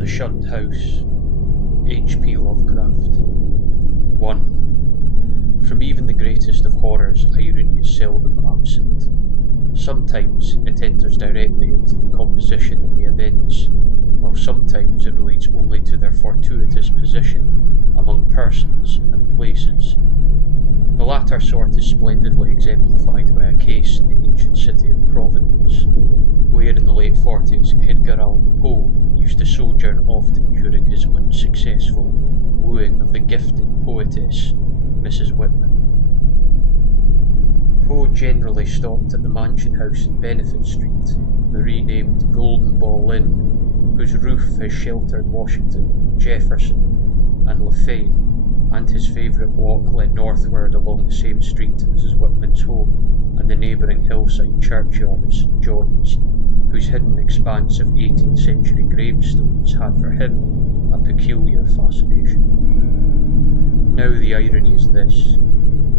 The Shunned House, H.P Lovecraft. 1. From even the greatest of horrors, irony is seldom absent. Sometimes it enters directly into the composition of the events, while sometimes it relates only to their fortuitous position among persons and places. The latter sort is splendidly exemplified by a case in the ancient city of Providence, where in the late 40s Edgar Allan Poe used to sojourn often during his unsuccessful wooing of the gifted poetess Mrs. Whitman. Poe generally stopped at the mansion house in Benefit Street, the renamed Golden Ball Inn, whose roof has sheltered Washington, Jefferson, and Lafayette, and his favourite walk led northward along the same street to Mrs. Whitman's home and the neighbouring hillside churchyard of St. John's, whose hidden expanse of 18th century gravestones had for him a peculiar fascination. Now the irony is this.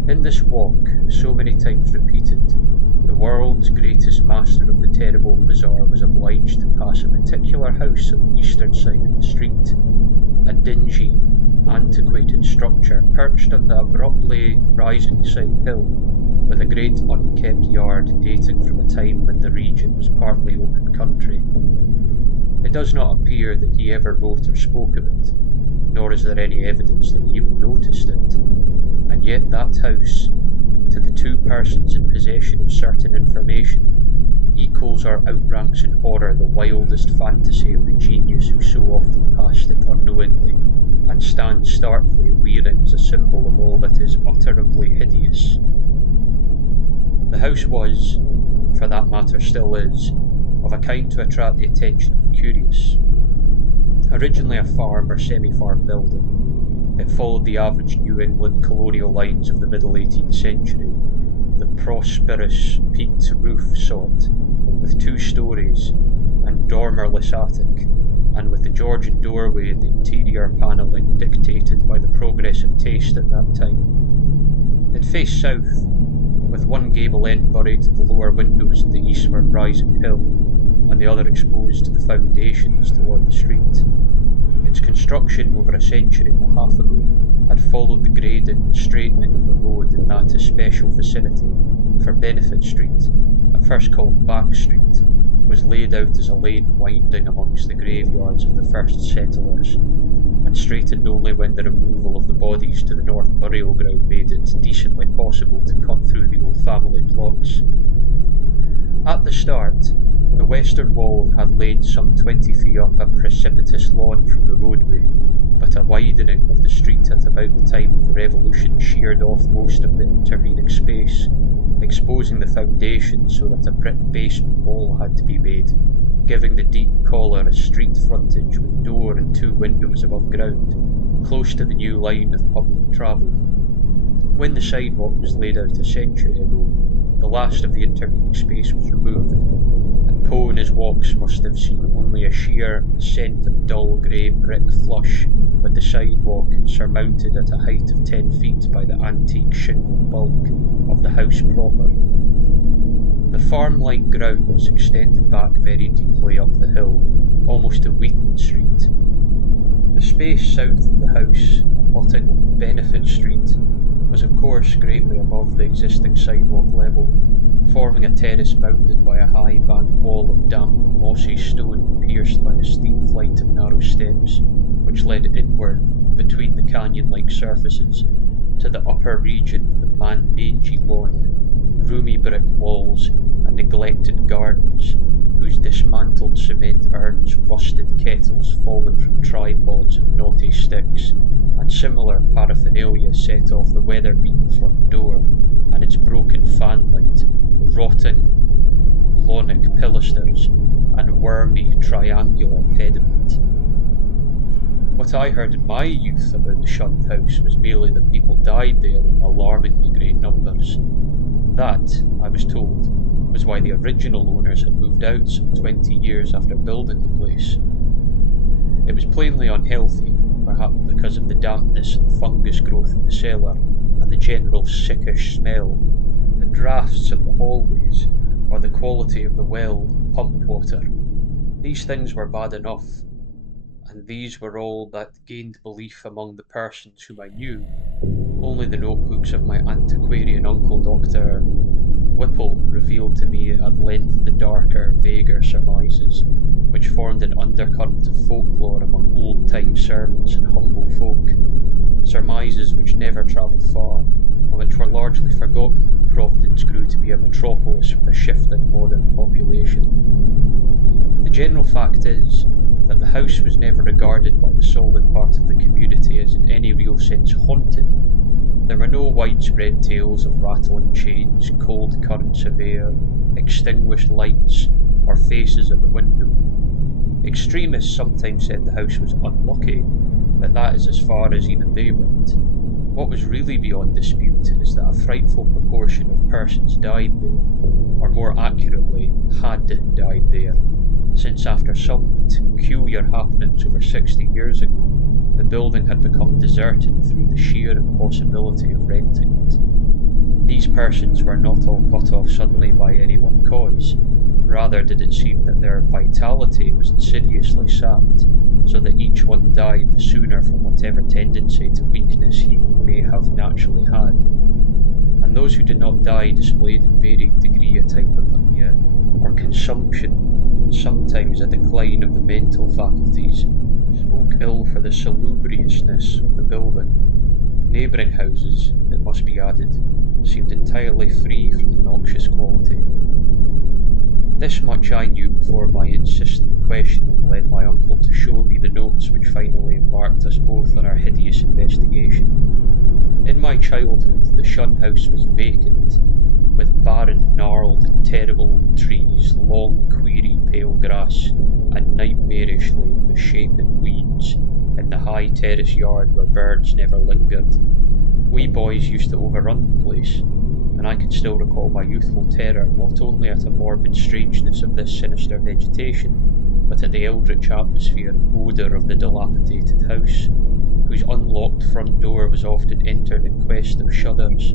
In this walk, so many times repeated, the world's greatest master of the terrible and bizarre was obliged to pass a particular house on the eastern side of the street, a dingy, antiquated structure perched on the abruptly rising side hill, with a great unkept yard dating from a time when the region was partly open country. It does not appear that he ever wrote or spoke of it, nor is there any evidence that he even noticed it, and yet that house, to the two persons in possession of certain information, equals or outranks in horror the wildest fantasy of the genius who so often passed it unknowingly, and stands starkly leering as a symbol of all that is utterably hideous. The house was, for that matter still is, of a kind to attract the attention of the curious. Originally a farm or semi-farm building, it followed the average New England colonial lines of the middle 18th century, the prosperous peaked roof sort, with 2 stories and dormerless attic, and with the Georgian doorway and the interior panelling dictated by the progressive taste at that time. It faced south, with one gable end buried to the lower windows in the eastward rising hill, and the other exposed to the foundations toward the street. Its construction over a century and a half ago had followed the grading and straightening of the road in that especial vicinity, for Benefit Street, at first called Back Street, was laid out as a lane winding amongst the graveyards of the first settlers, and straightened only when the removal of the bodies to the north burial ground made it decently possible to cut through the old family plots. At the start, the western wall had laid some 20 feet up a precipitous lawn from the roadway, but a widening of the street at about the time of the Revolution sheared off most of the intervening space, exposing the foundation so that a brick basement wall had to be made, giving the deep collar a street frontage with door and 2 windows above ground, close to the new line of public travel. When the sidewalk was laid out a century ago, the last of the intervening space was removed, and Poe in his walks must have seen only a sheer ascent of dull grey brick flush with the sidewalk surmounted at a height of 10 feet by the antique shingle bulk of the house proper. The farm-like grounds extended back very deeply up the hill, almost to Wheaton Street. The space south of the house, abutting on Benefit Street, was of course greatly above the existing sidewalk level, forming a terrace bounded by a high bank wall of damp and mossy stone pierced by a steep flight of narrow steps, which led inward between the canyon-like surfaces to the upper region of the mangy lawn, roomy brick walls and neglected gardens, whose dismantled cement urns, rusted kettles fallen from tripods of knotty sticks, and similar paraphernalia set off the weather-beaten front door and its broken fanlight, rotting lonic pilasters, and wormy triangular pediment. What I heard in my youth about the Shunned House was merely that people died there in alarmingly great numbers. That, I was told, was why the original owners had moved out some 20 years after building the place. It was plainly unhealthy, perhaps because of the dampness and the fungus growth in the cellar, and the general sickish smell, the draughts of the hallways, or the quality of the well pump water. These things were bad enough, and these were all that gained belief among the persons whom I knew. Only the notebooks of my antiquarian uncle Dr. Whipple revealed to me at length the darker, vaguer surmises which formed an undercurrent of folklore among old-time servants and humble folk, surmises which never travelled far, and which were largely forgotten when Providence grew to be a metropolis with a shifting modern population. The general fact is that the house was never regarded by the solid part of the community as in any real sense haunted. There were no widespread tales of rattling chains, cold currents of air, extinguished lights, or faces at the window. Extremists sometimes said the house was unlucky, but that is as far as even they went. What was really beyond dispute is that a frightful proportion of persons died there, or more accurately, had died there, since after some peculiar happenings over 60 years ago, the building had become deserted through the sheer impossibility of renting it. These persons were not all cut off suddenly by any one cause. Rather did it seem that their vitality was insidiously sapped, so that each one died the sooner from whatever tendency to weakness he may have naturally had. And those who did not die displayed in varying degree a type of anemia or consumption, sometimes a decline of the mental faculties, spoke ill for the salubriousness of the building. Neighbouring houses, it must be added, seemed entirely free from the noxious quality. This much I knew before my insistent questioning led my uncle to show me the notes which finally embarked us both on our hideous investigation. In my childhood, the Shunned House was vacant, with barren, gnarled and terrible trees, long, query, pale grass, and nightmarishly misshapen weeds in the high terrace yard where birds never lingered. We boys used to overrun the place, and I could still recall my youthful terror not only at a morbid strangeness of this sinister vegetation, but at the eldrich atmosphere and odour of the dilapidated house, whose unlocked front door was often entered in quest of shudders.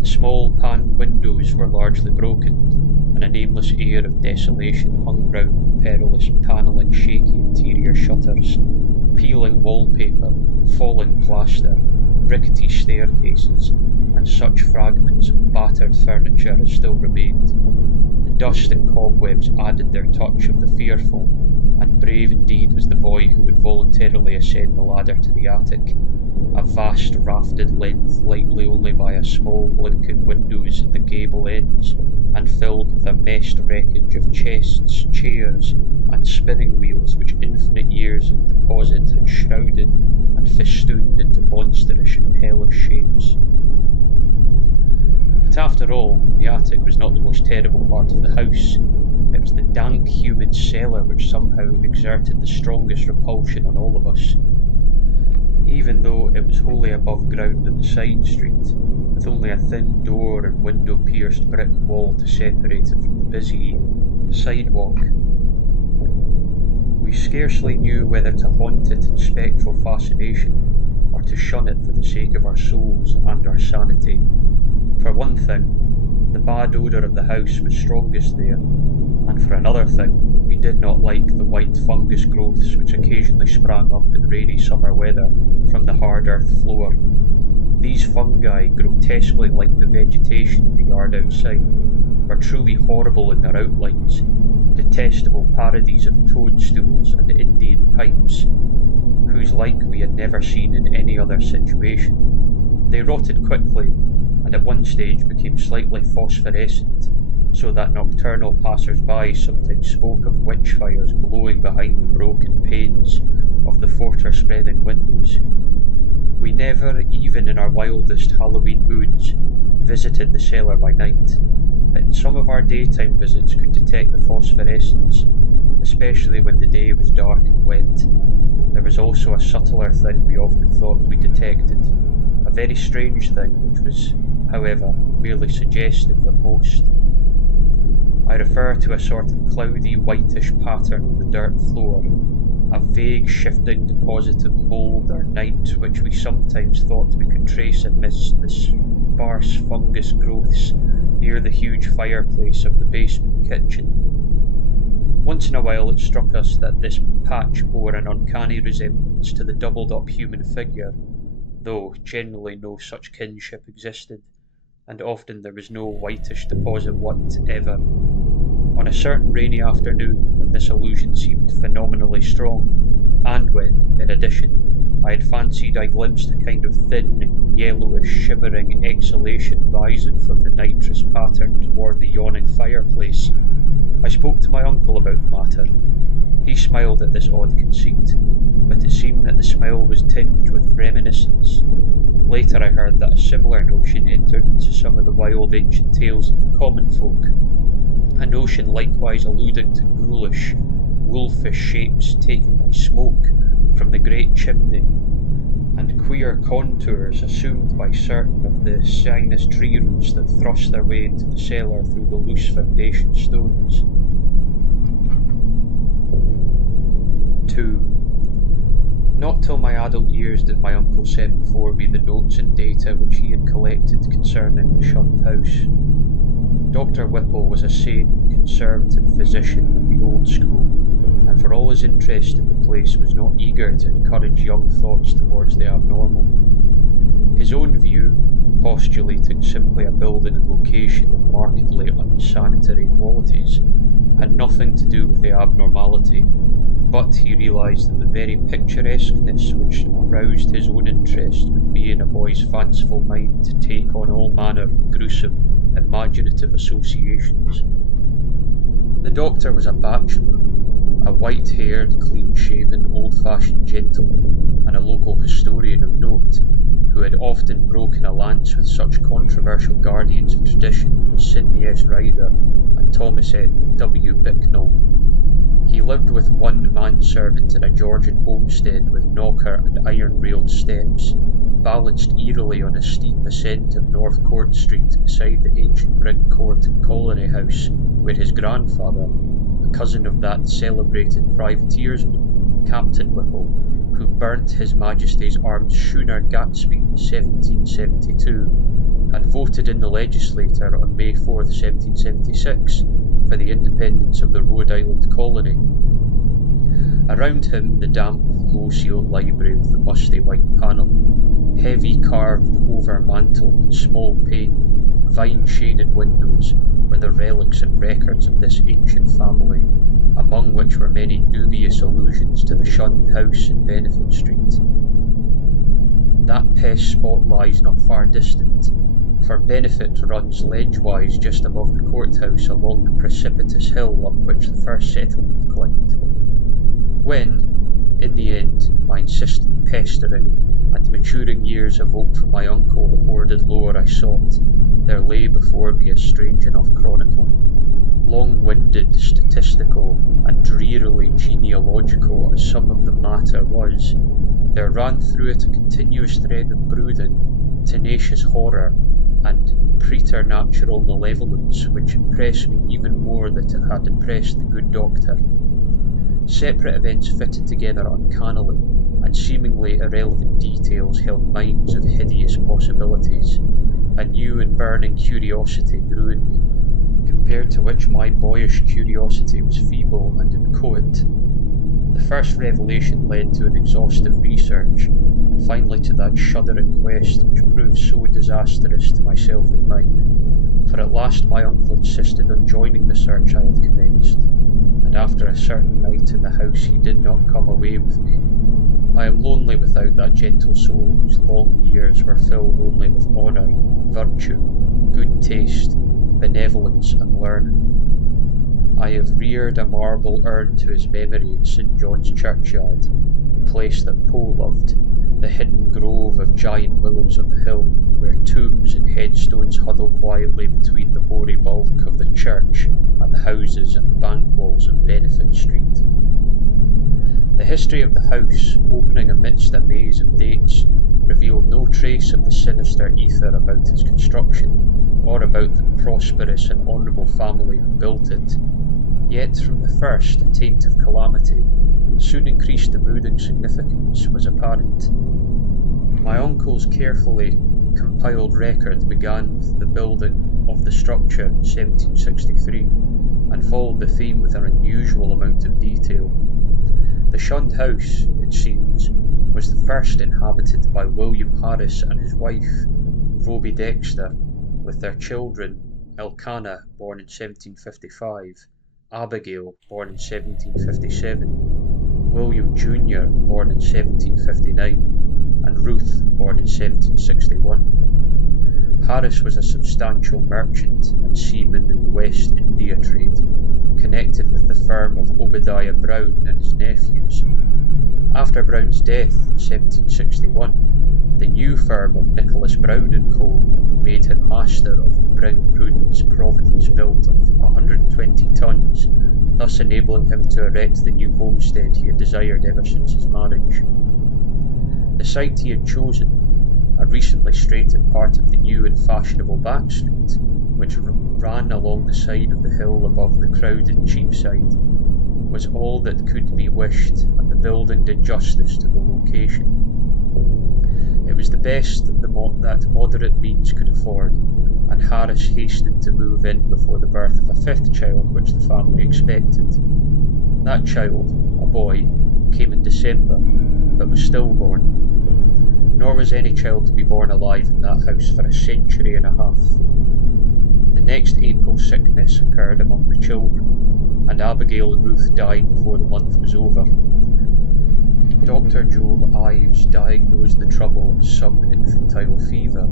The small paned windows were largely broken, and a nameless air of desolation hung round the perilous panelling shaky interior shutters, peeling wallpaper, falling plaster, rickety staircases, and such fragments of battered furniture as still remained. The dust and cobwebs added their touch of the fearful, and brave indeed was the boy who would voluntarily ascend the ladder to the attic, a vast rafted length lighted only by a small blinking windows at the gable ends, and filled with a messed wreckage of chests, chairs, and spinning wheels which infinite years of deposit had shrouded and festooned into monstrous and hellish shapes. But after all, the attic was not the most terrible part of the house. It was the dank, humid cellar which somehow exerted the strongest repulsion on all of us, even though it was wholly above ground in the side street, with only a thin door and window-pierced brick wall to separate it from the busy sidewalk. We scarcely knew whether to haunt it in spectral fascination, or to shun it for the sake of our souls and our sanity. For one thing, the bad odour of the house was strongest there, and for another thing, we did not like the white fungus growths which occasionally sprang up in rainy summer weather from the hard earth floor. These fungi, grotesquely like the vegetation in the yard outside, were truly horrible in their outlines, detestable parodies of toadstools and Indian pipes, whose like we had never seen in any other situation. They rotted quickly, and at one stage became slightly phosphorescent, so that nocturnal passers-by sometimes spoke of witch fires glowing behind the broken panes of the forter-spreading windows. We never, even in our wildest Halloween moods, visited the cellar by night, but in some of our daytime visits could detect the phosphorescence, especially when the day was dark and wet. There was also a subtler thing we often thought we detected, a very strange thing which was, however, merely suggestive at most. I refer to a sort of cloudy whitish pattern on the dirt floor, a vague shifting deposit of mould or night which we sometimes thought we could trace amidst the sparse fungus growths near the huge fireplace of the basement kitchen. Once in a while it struck us that this patch bore an uncanny resemblance to the doubled-up human figure, though generally no such kinship existed, and often there was no whitish deposit whatever. On a certain rainy afternoon, when this illusion seemed phenomenally strong, and when, in addition, I had fancied I glimpsed a kind of thin, yellowish, shimmering exhalation rising from the nitrous pattern toward the yawning fireplace, I spoke to my uncle about the matter. He smiled at this odd conceit, but it seemed that the smile was tinged with reminiscence. Later I heard that a similar notion entered into some of the wild ancient tales of the common folk, a notion likewise alluding to ghoulish, wolfish shapes taken by smoke from the great chimney, and queer contours assumed by certain of the sinus tree roots that thrust their way into the cellar through the loose foundation stones. 2. Not till my adult years did my uncle set before me the notes and data which he had collected concerning the Shunned House. Dr. Whipple was a sane, conservative physician of the old school, and for all his interest in the place was not eager to encourage young thoughts towards the abnormal. His own view, postulating simply a building and location of markedly unsanitary qualities, had nothing to do with the abnormality, but he realised that the very picturesqueness which aroused his own interest would be in a boy's fanciful mind to take on all manner of gruesome, imaginative associations. The doctor was a bachelor, a white-haired, clean-shaven, old-fashioned gentleman, and a local historian of note, who had often broken a lance with such controversial guardians of tradition as Sidney S. Ryder and Thomas W. Bicknell. He lived with one manservant in a Georgian homestead with knocker and iron-railed steps, balanced eerily on a steep ascent of North Court Street beside the ancient brick court and colony house where his grandfather, a cousin of that celebrated privateersman, Captain Whipple, who burnt His Majesty's armed schooner Gatsby in 1772, had voted in the legislature on May 4, 1776, for the independence of the Rhode Island colony. Around him, the damp, low-ceiled library with the musty white panelling, heavy carved over mantel and small pane, vine-shaded windows were the relics and records of this ancient family, among which were many dubious allusions to the Shunned House in Benefit Street. That pest spot lies not far distant, for Benefit runs ledgewise just above the courthouse along the precipitous hill up which the first settlement climbed. When, in the end, my insistent pestering and maturing years evoked from my uncle the hoarded lore I sought, there lay before me a strange enough chronicle, long-winded, statistical, and drearily genealogical as some of the matter was. There ran through it a continuous thread of brooding, tenacious horror, and preternatural malevolence which impressed me even more than it had impressed the good doctor. Separate events fitted together uncannily, and seemingly irrelevant details held mines of hideous possibilities. A new and burning curiosity grew in me, compared to which my boyish curiosity was feeble and inchoate. The first revelation led to an exhaustive research, and finally to that shuddering quest which proved so disastrous to myself and mine, for at last my uncle insisted on joining the search I had commenced, and after a certain night in the house he did not come away with me. I am lonely without that gentle soul whose long years were filled only with honour, virtue, good taste, benevolence and learning. I have reared a marble urn to his memory in St. John's churchyard, the place that Poe loved, the hidden grove of giant willows on the hill, where tombs and headstones huddle quietly between the hoary bulk of the church and the houses and the bank walls of Benefit Street. The history of the house, opening amidst a maze of dates, revealed no trace of the sinister ether about its construction, or about the prosperous and honourable family who built it. Yet from the first, a taint of calamity, soon increased the brooding significance, was apparent. My uncle's carefully compiled record began with the building of the structure in 1763, and followed the theme with an unusual amount of detail. The Shunned House, it seems, was the first inhabited by William Harris and his wife, Roby Dexter, with their children Elkanah, born in 1755, Abigail, born in 1757, William Jr., born in 1759, and Ruth, born in 1761. Harris was a substantial merchant and seaman in the West India trade, connected with the firm of Obadiah Brown and his nephews. After Brown's death in 1761, the new firm of Nicholas Brown and Co. made him master of the Brown Prudence Providence built of 120 tons, thus enabling him to erect the new homestead he had desired ever since his marriage. The site he had chosen, a recently straightened part of the new and fashionable back street, which ran along the side of the hill above the crowded Cheapside, was all that could be wished, and the building did justice to the location. It was the best that moderate means could afford, and Harris hastened to move in before the birth of a fifth child which the family expected. That child, a boy, came in December, but was stillborn. Nor was any child to be born alive in that house for a century and a half. The next April sickness occurred among the children, and Abigail and Ruth died before the month was over. Dr. Job Ives diagnosed the trouble as some infantile fever,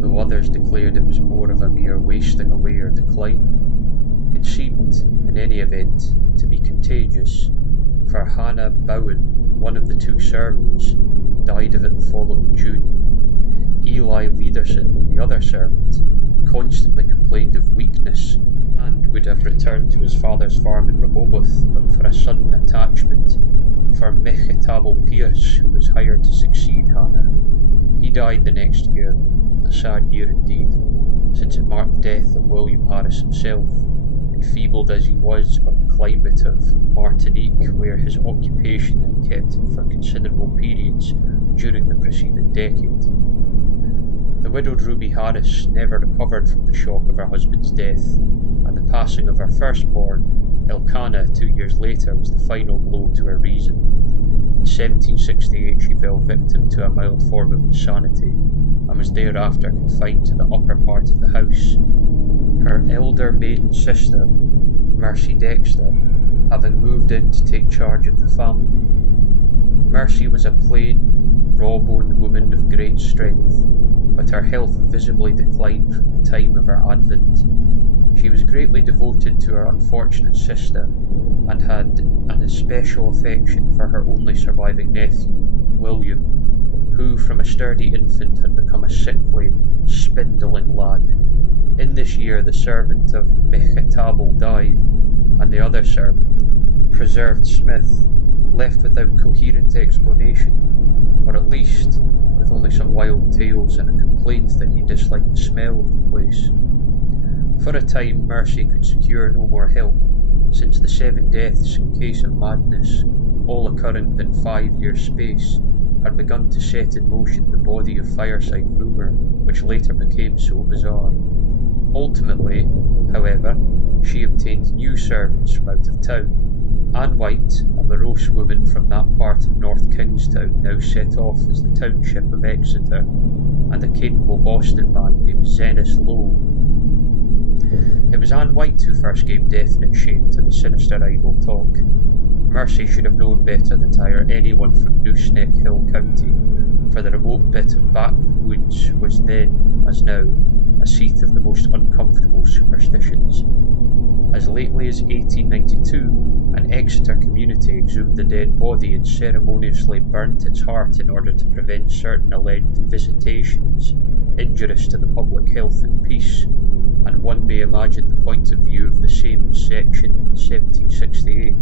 though others declared it was more of a mere wasting away or decline. It seemed, in any event, to be contagious, for Hannah Bowen, one of the two servants, died of it the following June. Eli Lederson, the other servant, constantly complained of weakness and would have returned to his father's farm in Rehoboth but for a sudden attachment for Mehetabel Pierce, who was hired to succeed Hannah. He died the next year, a sad year indeed, since it marked the death of William Harris himself, enfeebled as he was by the climate of Martinique, where his occupation had kept him for considerable periods during the preceding decade. The widowed Ruby Harris never recovered from the shock of her husband's death, and the passing of her firstborn, Elkanah, 2 years later, was the final blow to her reason. In 1768 she fell victim to a mild form of insanity, and was thereafter confined to the upper part of the house. Her elder maiden sister, Mercy Dexter, having moved in to take charge of the family. Mercy was a plain, raw-boned woman of great strength, but her health visibly declined from the time of her advent. She was greatly devoted to her unfortunate sister, and had an especial affection for her only surviving nephew, William, who from a sturdy infant had become a sickly, spindling lad. In this year the servant of Mehetabel died, and the other servant, Preserved Smith, left without coherent explanation, or at least with only some wild tales and a complaint that he disliked the smell of the place. For a time Mercy could secure no more help, since the 7 deaths in case of madness, all occurring within 5 years' space, had begun to set in motion the body of fireside rumour, which later became so bizarre. Ultimately, however, she obtained new servants from out of town. Anne White, a morose woman from that part of North Kingstown, now set off as the township of Exeter, and a capable Boston man named Zenas Lowe. It was Anne White who first gave definite shape to the sinister idle talk. Mercy should have known better than to hire anyone from Nooseneck Hill County, for the remote bit of backwoods was then, as now, a seat of the most uncomfortable superstitions. As lately as 1892, an Exeter community exhumed the dead body and ceremoniously burnt its heart in order to prevent certain alleged visitations injurious to the public health and peace, and one may imagine the point of view of the same section in 1768.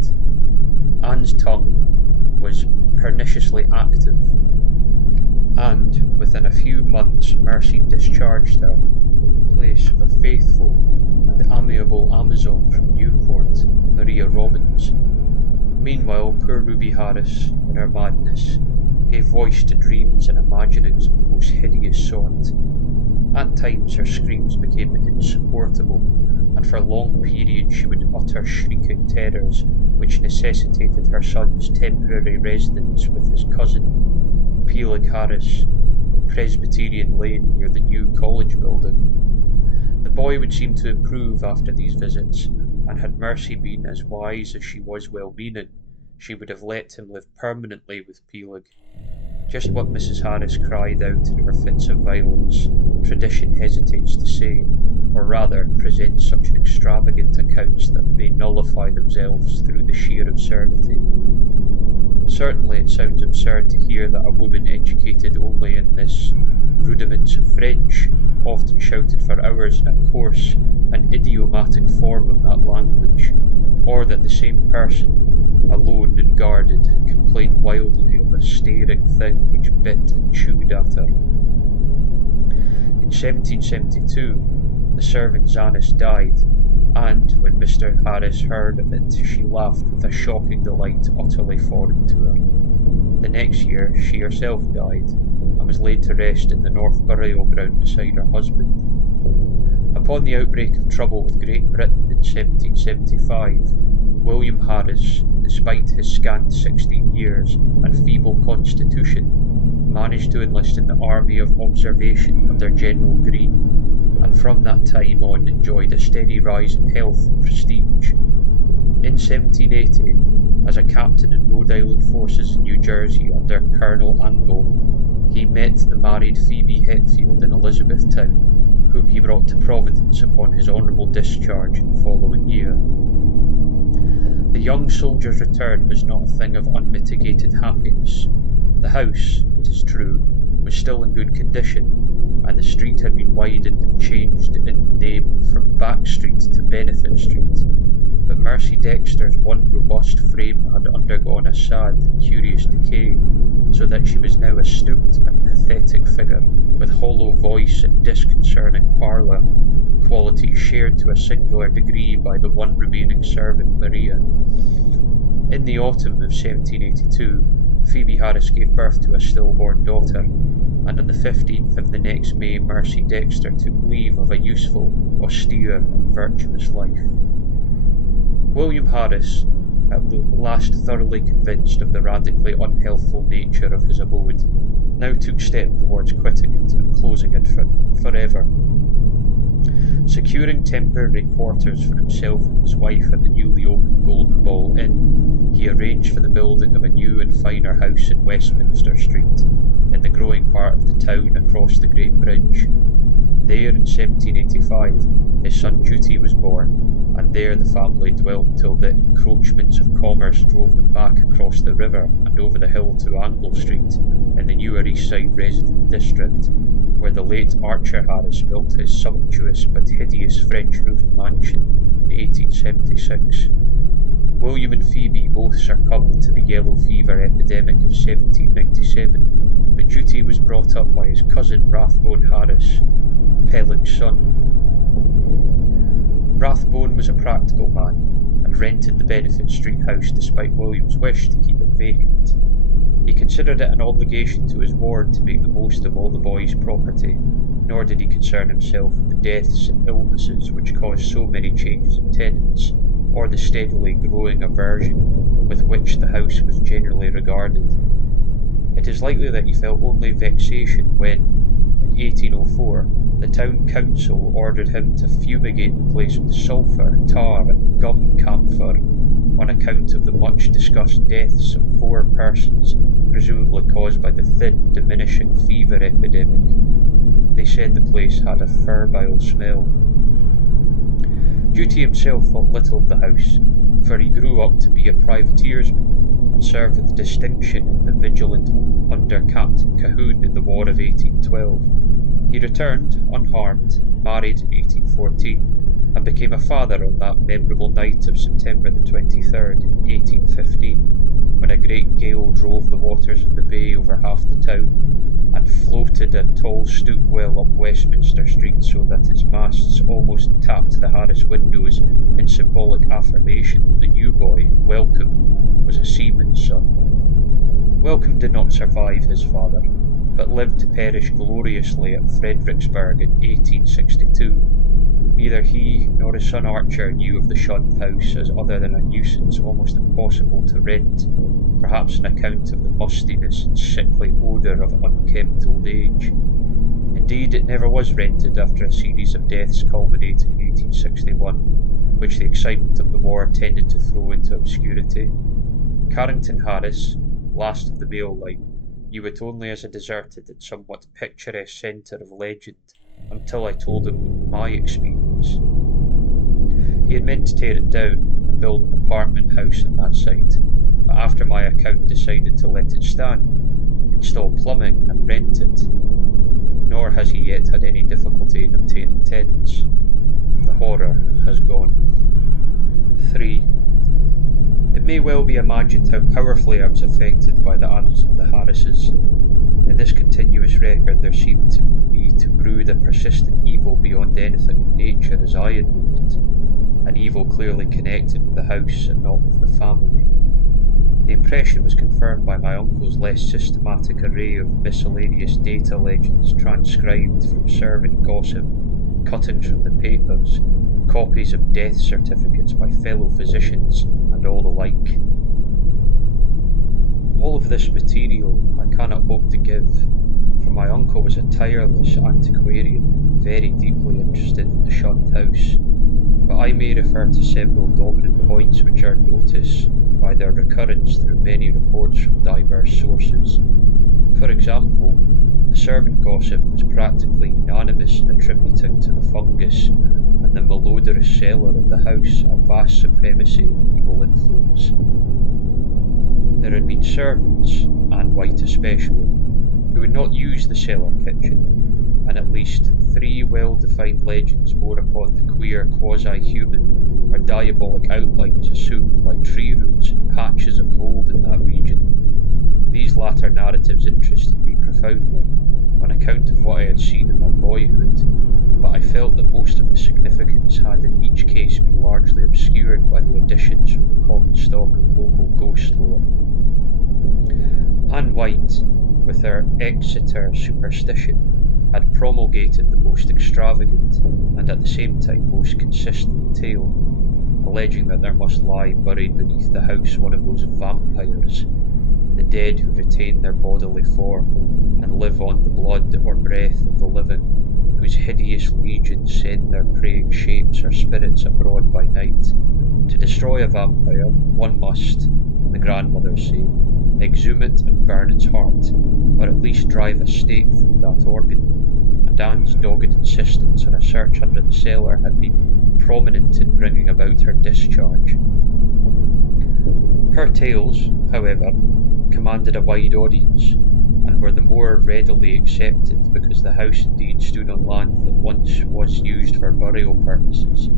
Anne's tongue was perniciously active, and within a few months Mercy discharged her in place of the faithful and amiable Amazon from Newport, Maria Robbins. Meanwhile, poor Ruby Harris, in her madness, gave voice to dreams and imaginings of the most hideous sort. At times her screams became insupportable, and for long periods she would utter shrieking terrors which necessitated her son's temporary residence with his cousin, Peleg Harris, in Presbyterian Lane near the new college building. The boy would seem to improve after these visits, and had Mercy been as wise as she was well-meaning, she would have let him live permanently with Peleg. Just what Mrs. Harris cried out in her fits of violence, tradition hesitates to say, or rather presents such an extravagant accounts that may nullify themselves through the sheer absurdity. Certainly it sounds absurd to hear that a woman educated only in this rudiments of French, often shouted for hours in a coarse and idiomatic form of that language, or that the same person, alone and guarded, complained wildly of a staring thing which bit and chewed at her. In 1772, the servant Zanis died, and when Mr. Harris heard of it, she laughed with a shocking delight utterly foreign to her. The next year, she herself died, and was laid to rest in the North Burial Ground beside her husband. Upon the outbreak of trouble with Great Britain in 1775, William Harris, despite his scant 16 years and feeble constitution, managed to enlist in the Army of Observation under General Greene, and from that time on enjoyed a steady rise in health and prestige. In 1780, as a captain in Rhode Island forces in New Jersey under Colonel Angle, he met the married Phoebe Hetfield in Elizabethtown, whom he brought to Providence upon his honourable discharge in the following year. The young soldier's return was not a thing of unmitigated happiness. The house, it is true, was still in good condition, and the street had been widened and changed in name from Back Street to Benefit Street, but Mercy Dexter's one robust frame had undergone a sad and curious decay, so that she was now a stooped and pathetic figure, with hollow voice and disconcerting parlour, qualities shared to a singular degree by the one remaining servant, Maria. In the autumn of 1782, Phoebe Harris gave birth to a stillborn daughter, and on the 15th of the next May Mercy Dexter took leave of a useful, austere, and virtuous life. William Harris, at last thoroughly convinced of the radically unhealthful nature of his abode, now took steps towards quitting it and closing it forever. Securing temporary quarters for himself and his wife at the newly opened Golden Ball Inn, he arranged for the building of a new and finer house in Westminster Street, in the growing part of the town across the Great Bridge. There in 1785 his son Duty was born, and there the family dwelt till the encroachments of commerce drove them back across the river and over the hill to Angle Street, in the newer East Side resident district, where the late Archer Harris built his sumptuous but hideous French-roofed mansion in 1876. William and Phoebe both succumbed to the yellow fever epidemic of 1797, but Duty was brought up by his cousin Rathbone Harris, Peleg's son. Rathbone was a practical man, and rented the Benefit Street house despite William's wish to keep it vacant. He considered it an obligation to his ward to make the most of all the boy's property, nor did he concern himself with the deaths and illnesses which caused so many changes of tenants, or the steadily growing aversion with which the house was generally regarded. It is likely that he felt only vexation when, in 1804, the town council ordered him to fumigate the place with sulphur, tar, and gum camphor, on account of the much-discussed deaths of 4 persons, presumably caused by the thin, diminishing fever epidemic. They said the place had a febrile smell. Duty himself thought little of the house, for he grew up to be a privateersman, and served with distinction in the vigilant under Captain Cahoon in the War of 1812. He returned, unharmed, married in 1814, and became a father on that memorable night of September the 23rd, 1815, when a great gale drove the waters of the bay over half the town, and floated a tall stoop well up Westminster Street so that its masts almost tapped the Harris windows in symbolic affirmation that the new boy, Welcome, was a seaman's son. Welcome did not survive his father, but lived to perish gloriously at Fredericksburg in 1862. Neither he nor his son Archer knew of the Shunned House as other than a nuisance almost impossible to rent, perhaps on account of the mustiness and sickly odour of unkempt old age. Indeed, it never was rented after a series of deaths culminating in 1861, which the excitement of the war tended to throw into obscurity. Carrington Harris, last of the male line, knew it only as a deserted and somewhat picturesque centre of legend, until I told him my experience. He had meant to tear it down and build an apartment house on that site, but after my account decided to let it stand, install plumbing and rent it. Nor has he yet had any difficulty in obtaining tenants. The horror has gone. 3. It may well be imagined how powerfully I was affected by the annals of the Harrises. In this continuous record there seemed to me to brood a persistent evil beyond anything in nature as I had known it, an evil clearly connected with the house and not with the family. The impression was confirmed by my uncle's less systematic array of miscellaneous data legends transcribed from servant gossip, cuttings from the papers, copies of death certificates by fellow physicians, and all the like. All of this material I cannot hope to give, for my uncle was a tireless antiquarian, very deeply interested in the Shunned House, but I may refer to several dominant points which are noticed by their recurrence through many reports from diverse sources. For example, the servant gossip was practically unanimous in attributing to the fungus and the malodorous cellar of the house a vast supremacy and evil influence. There had been servants, and White especially, who would not use the cellar kitchen, and at least 3 well-defined legends bore upon the queer quasi-human or diabolic outlines assumed by tree roots and patches of mould in that region. These latter narratives interested me profoundly, on account of what I had seen in my boyhood, but I felt that most of the significance had in each case been largely obscured by the additions from the common stock of local ghost lore. Anne White, with her Exeter superstition, had promulgated the most extravagant and at the same time most consistent tale, alleging that there must lie buried beneath the house one of those vampires, the dead who retain their bodily form and live on the blood or breath of the living, whose hideous legions send their preying shapes or spirits abroad by night. To destroy a vampire, one must, the grandmothers say, exhume it and burn its heart, or at least drive a stake through that organ, and Anne's dogged insistence on a search under the cellar had been prominent in bringing about her discharge. Her tales, however, commanded a wide audience, and were the more readily accepted because the house indeed stood on land that once was used for burial purposes.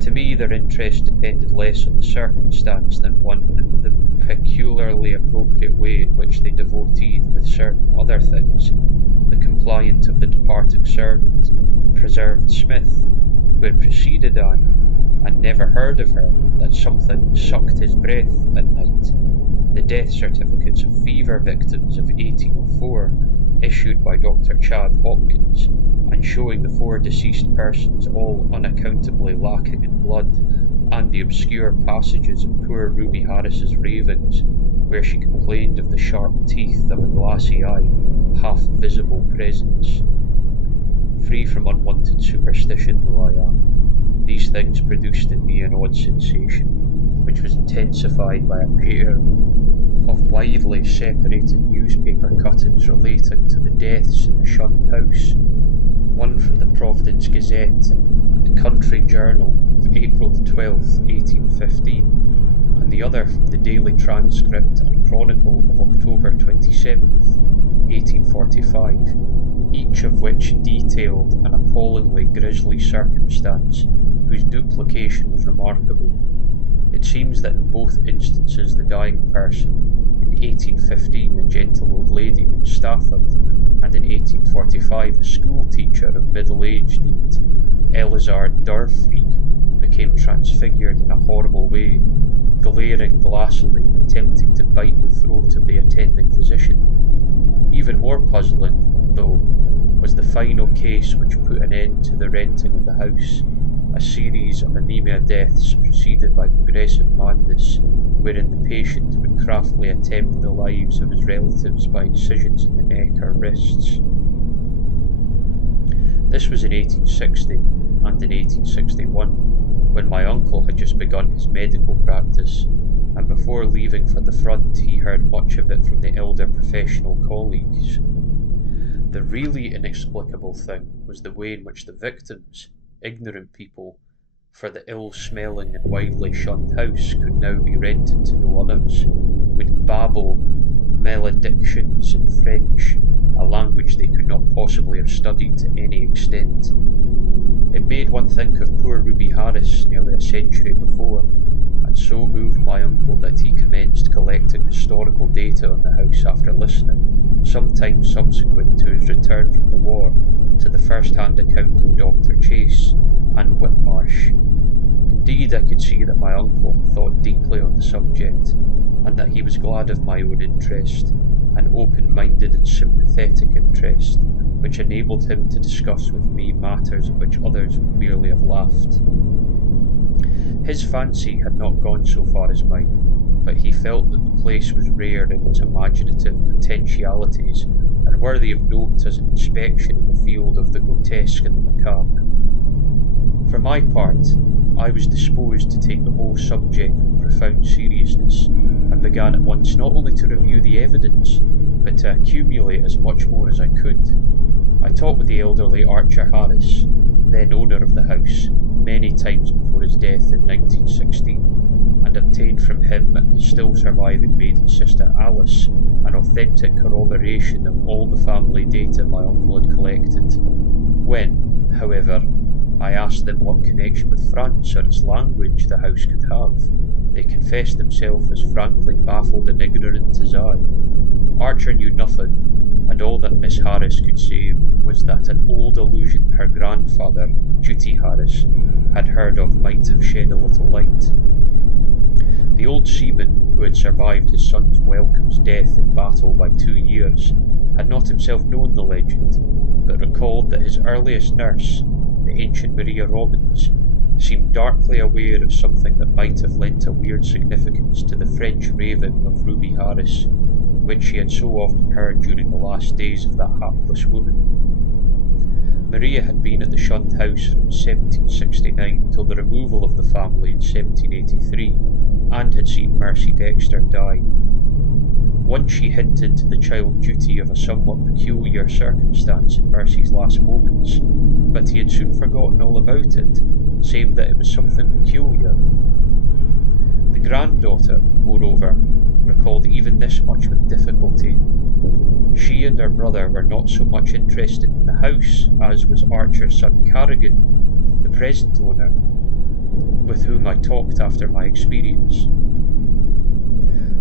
To me, their interest depended less on the circumstance than on the peculiarly appropriate way in which they devoted, with certain other things, the compliant of the departing servant, preserved Smith, who had preceded Anne, and never heard of her, that something sucked his breath at night, the death certificates of fever victims of 1804, issued by Dr. Chad Hopkins, and showing the 4 deceased persons all unaccountably lacking in blood, and the obscure passages in poor Ruby Harris's ravings, where she complained of the sharp teeth of a glassy-eyed, half-visible presence. Free from unwanted superstition though I am, these things produced in me an odd sensation, which was intensified by a pair of widely separated newspaper cuttings relating to the deaths in the Shunned House, one from the Providence Gazette and Country Journal of April the 12th, 1815, and the other from the Daily Transcript and Chronicle of October 27th, 1845, each of which detailed an appallingly grisly circumstance whose duplication was remarkable. It seems that in both instances the dying person, in 1815 a gentle old lady named Stafford, and in 1845 a school teacher of middle age named Eleazar Durfee, became transfigured in a horrible way, glaring glassily and attempting to bite the throat of the attending physician. Even more puzzling, though, was the final case which put an end to the renting of the house, a series of anemia deaths preceded by progressive madness, wherein the patient would craftily attempt the lives of his relatives by incisions in the neck or wrists. This was in 1860 and in 1861, when my uncle had just begun his medical practice, and before leaving for the front he heard much of it from the elder professional colleagues. The really inexplicable thing was the way in which the victims, ignorant people, for the ill-smelling and widely shunned house could now be rented to no others, would babble maledictions in French, a language they could not possibly have studied to any extent. It made one think of poor Ruby Harris nearly a century before, and so moved my uncle that he commenced collecting historical data on the house after listening, some time subsequent to his return from the war, to the first-hand account of Dr. Chase and Whitmarsh. Indeed, I could see that my uncle had thought deeply on the subject, and that he was glad of my own interest, an open-minded and sympathetic interest, which enabled him to discuss with me matters at which others would merely have laughed. His fancy had not gone so far as mine, but he felt that the place was rare in its imaginative potentialities and worthy of note as an inspection in the field of the grotesque and the macabre. For my part, I was disposed to take the whole subject with profound seriousness, and began at once not only to review the evidence, but to accumulate as much more as I could. I talked with the elderly Archer Harris, then owner of the house, many times before his death in 1916, and obtained from him and his still surviving maiden sister Alice an authentic corroboration of all the family data my uncle had collected. When, however, I asked them what connection with France or its language the house could have, they confessed themselves as frankly baffled and ignorant as I. Archer knew nothing, and all that Miss Harris could say was that an old allusion her grandfather, Duty Harris, had heard of might have shed a little light. The old seaman, who had survived his son's Welcome's death in battle by 2 years, had not himself known the legend, but recalled that his earliest nurse, the ancient Maria Robbins, seemed darkly aware of something that might have lent a weird significance to the French raven of Ruby Harris, which she had so often heard during the last days of that hapless woman. Maria had been at the Shunned House from 1769 till the removal of the family in 1783, and had seen Mercy Dexter die. Once she hinted to the child Duty of a somewhat peculiar circumstance in Mercy's last moments, but he had soon forgotten all about it, save that it was something peculiar. The granddaughter, moreover, recalled even this much with difficulty. She and her brother were not so much interested in the house as was Archer's son Carrigan, the present owner, with whom I talked after my experience.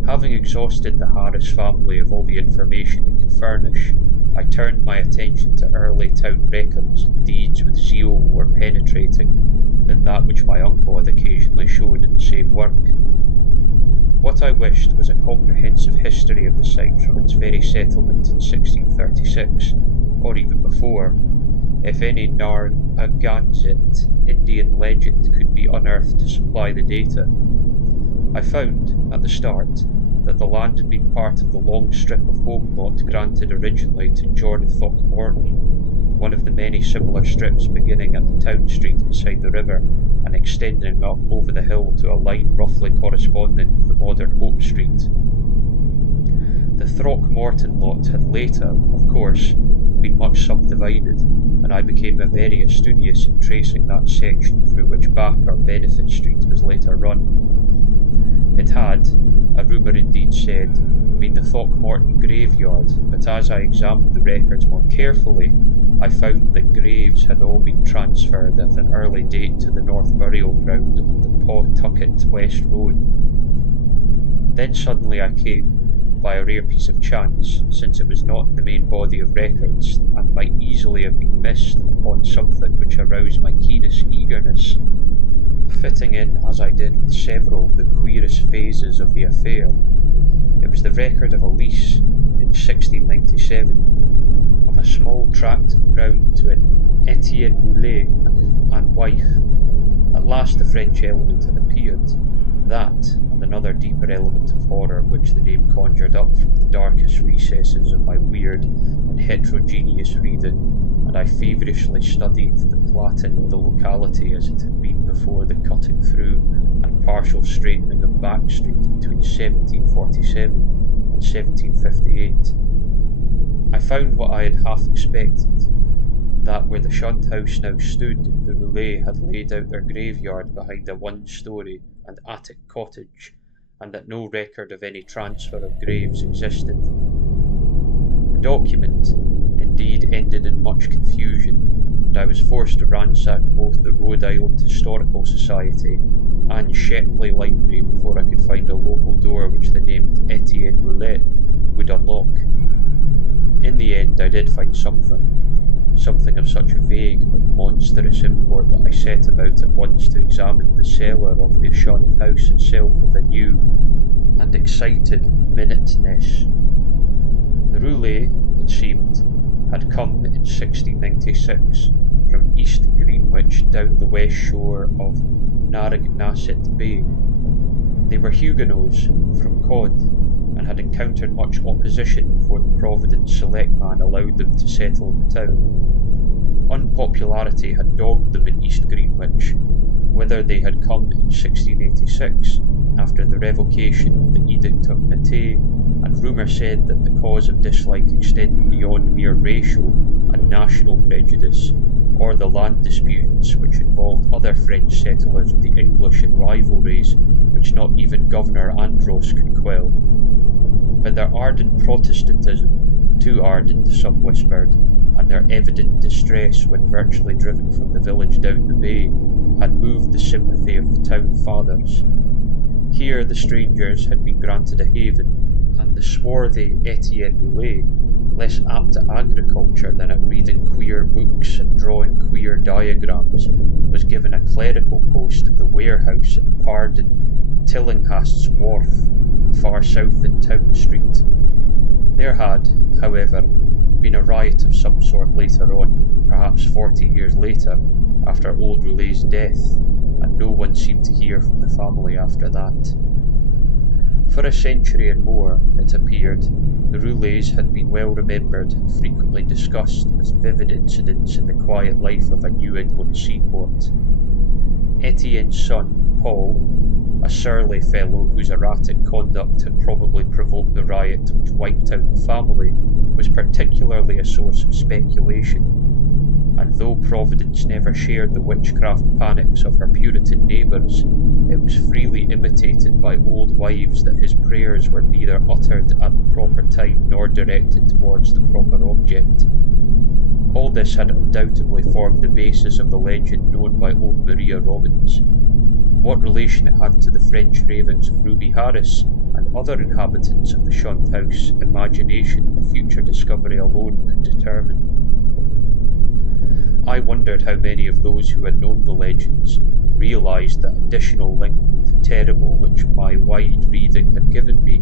Having exhausted the Harris family of all the information it could furnish, I turned my attention to early town records and deeds with zeal more penetrating than that which my uncle had occasionally shown in the same work. What I wished was a comprehensive history of the site from its very settlement in 1636, or even before, if any Narragansett Indian legend could be unearthed to supply the data. I found, at the start, that the land had been part of the long strip of home lot granted originally to John Throckmorton, one of the many similar strips beginning at the town street beside the river and extending up over the hill to a line roughly corresponding with the modern Hope Street. The Throckmorton lot had later, of course, been much subdivided, and I became very studious in tracing that section through which Back or Benefit Street was later run. It had, a rumour indeed said, been the Throckmorton graveyard, but as I examined the records more carefully, I found that graves had all been transferred at an early date to the North Burial Ground on the Pawtucket West Road. Then suddenly I came, by a rare piece of chance, since it was not in the main body of records, and might easily have been missed, upon something which aroused my keenest eagerness, fitting in as I did with several of the queerest phases of the affair. It was the record of a lease in 1697. of a small tract of ground to an Etienne Roulet and wife. At last the French element had appeared, that and another deeper element of horror which the name conjured up from the darkest recesses of my weird and heterogeneous reading, and I feverishly studied the plating of the locality as it had been before the cutting through and partial straightening of Back Street between 1747 and 1758. I found what I had half expected, that where the Shunned House now stood, the Roulet had laid out their graveyard behind a one-storey and attic cottage, and that no record of any transfer of graves existed. The document, indeed, ended in much confusion, and I was forced to ransack both the Rhode Island Historical Society and Shepley Library before I could find a local door which the named Etienne Roulet would unlock. In the end, I did find something of such vague but monstrous import that I set about at once to examine the cellar of the Shunned House itself with a new and excited minuteness. The Roulet, it seemed, had come in 1696 from East Greenwich down the west shore of Narragansett Bay. They were Huguenots from Cod, and had encountered much opposition before the Providence selectman allowed them to settle in the town. Unpopularity had dogged them in East Greenwich, whither they had come in 1686 after the revocation of the Edict of Nantes, and rumour said that the cause of dislike extended beyond mere racial and national prejudice, or the land disputes which involved other French settlers of the English in rivalries which not even Governor Andros could quell. But their ardent Protestantism, too ardent, some whispered, and their evident distress when virtually driven from the village down the bay, had moved the sympathy of the town fathers. Here the strangers had been granted a haven, and the swarthy Etienne Roulet, less apt at agriculture than at reading queer books and drawing queer diagrams, was given a clerical post in the warehouse at Pardon Tillinghast's Wharf, far south in Town Street. There had, however, been a riot of some sort later on, perhaps 40 years later, after old Roulet's death, and no one seemed to hear from the family after that. For a century and more, it appeared, the Roulets had been well remembered and frequently discussed as vivid incidents in the quiet life of a New England seaport. Etienne's son, Paul, a surly fellow whose erratic conduct had probably provoked the riot which wiped out the family, was particularly a source of speculation, and though Providence never shared the witchcraft panics of her Puritan neighbours, it was freely imitated by old wives that his prayers were neither uttered at the proper time nor directed towards the proper object. All this had undoubtedly formed the basis of the legend known by old Maria Robbins. What relation it had to the French ravings of Ruby Harris and other inhabitants of the Shunned House, imagination or future discovery alone could determine. I wondered how many of those who had known the legends realised that additional link with the terrible which my wide reading had given me,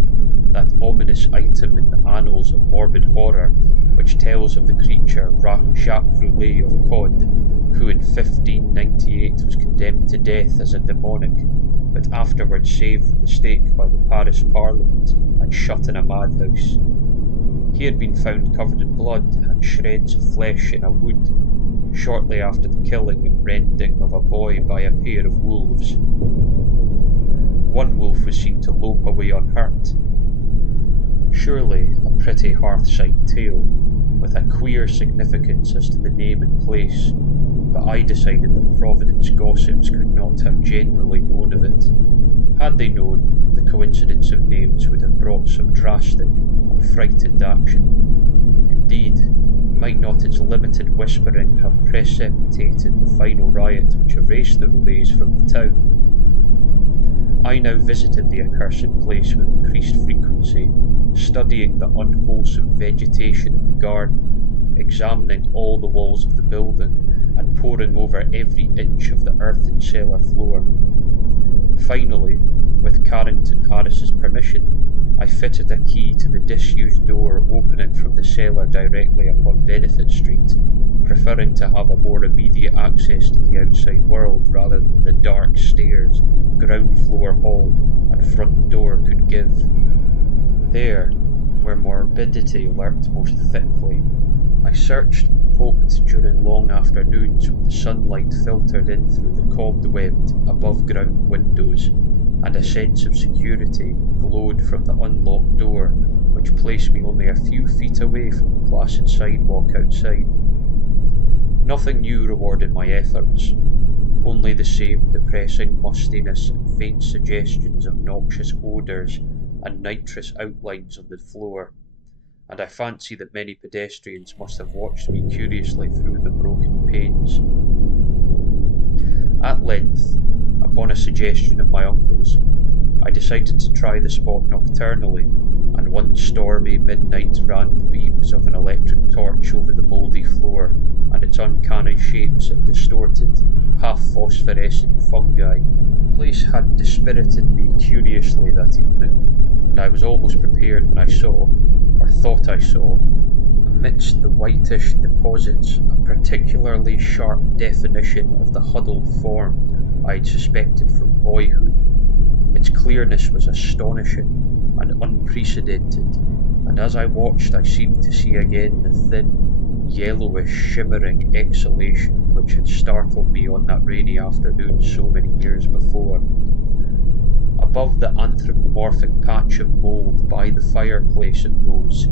that ominous item in the annals of morbid horror which tells of the creature Jacques Roulet of Cod, who in 1598 was condemned to death as a demonic, but afterwards saved from the stake by the Paris Parliament and shut in a madhouse. He had been found covered in blood and shreds of flesh in a wood, shortly after the killing and rending of a boy by a pair of wolves. One wolf was seen to lope away unhurt. Surely a pretty hearth-side tale, with a queer significance as to the name and place, but I decided that Providence gossips could not have generally known of it. Had they known, the coincidence of names would have brought some drastic and frightened action. Indeed, might not its limited whispering have precipitated the final riot which erased the Roulets from the town? I now visited the accursed place with increased frequency, studying the unwholesome vegetation of the garden, examining all the walls of the building, and poring over every inch of the earthen cellar floor. Finally, with Carrington Harris's permission, I fitted a key to the disused door opening from the cellar directly upon Benefit Street, preferring to have a more immediate access to the outside world rather than the dark stairs, ground floor hall, and front door could give. There, where morbidity lurked most thickly, I searched and poked during long afternoons when the sunlight filtered in through the cobwebbed above-ground windows, and a sense of security glowed from the unlocked door, which placed me only a few feet away from the placid sidewalk outside. Nothing new rewarded my efforts, only the same depressing mustiness and faint suggestions of noxious odours and nitrous outlines on the floor, and I fancy that many pedestrians must have watched me curiously through the broken panes. At length, upon a suggestion of my uncle's, I decided to try the spot nocturnally, and one stormy midnight ran the beams of an electric torch over the mouldy floor and its uncanny shapes and distorted, half-phosphorescent fungi. The place had dispirited me curiously that evening, and I was almost prepared when I saw, or thought I saw, amidst the whitish deposits, a particularly sharp definition of the huddled form I had suspected from boyhood. Its clearness was astonishing and unprecedented, and as I watched I seemed to see again the thin, yellowish, shimmering exhalation which had startled me on that rainy afternoon so many years before. Above the anthropomorphic patch of mould by the fireplace it rose,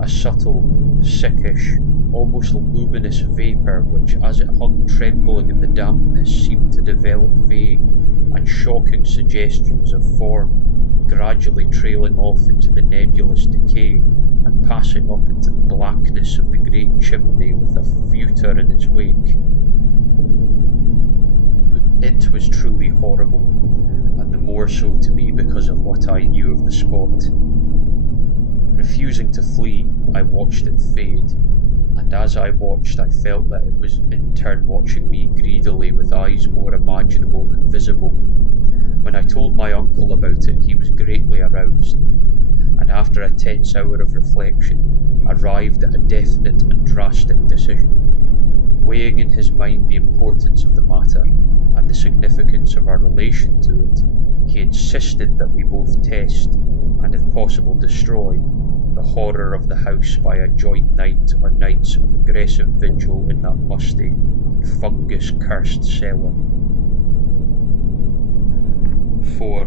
a subtle, sickish, almost luminous vapour which, as it hung trembling in the dampness, seemed to develop vague and shocking suggestions of form, gradually trailing off into the nebulous decay and passing up into the blackness of the great chimney with a feuter in its wake. It was truly horrible, and the more so to me because of what I knew of the spot. Refusing to flee, I watched it fade, and as I watched I felt that it was in turn watching me greedily with eyes more imaginable than visible. When I told my uncle about it, he was greatly aroused, and after a tense hour of reflection, arrived at a definite and drastic decision. Weighing in his mind the importance of the matter and the significance of our relation to it, he insisted that we both test, and if possible destroy, the horror of the house by a joint night or nights of aggressive vigil in that musty and fungus-cursed cellar. 4.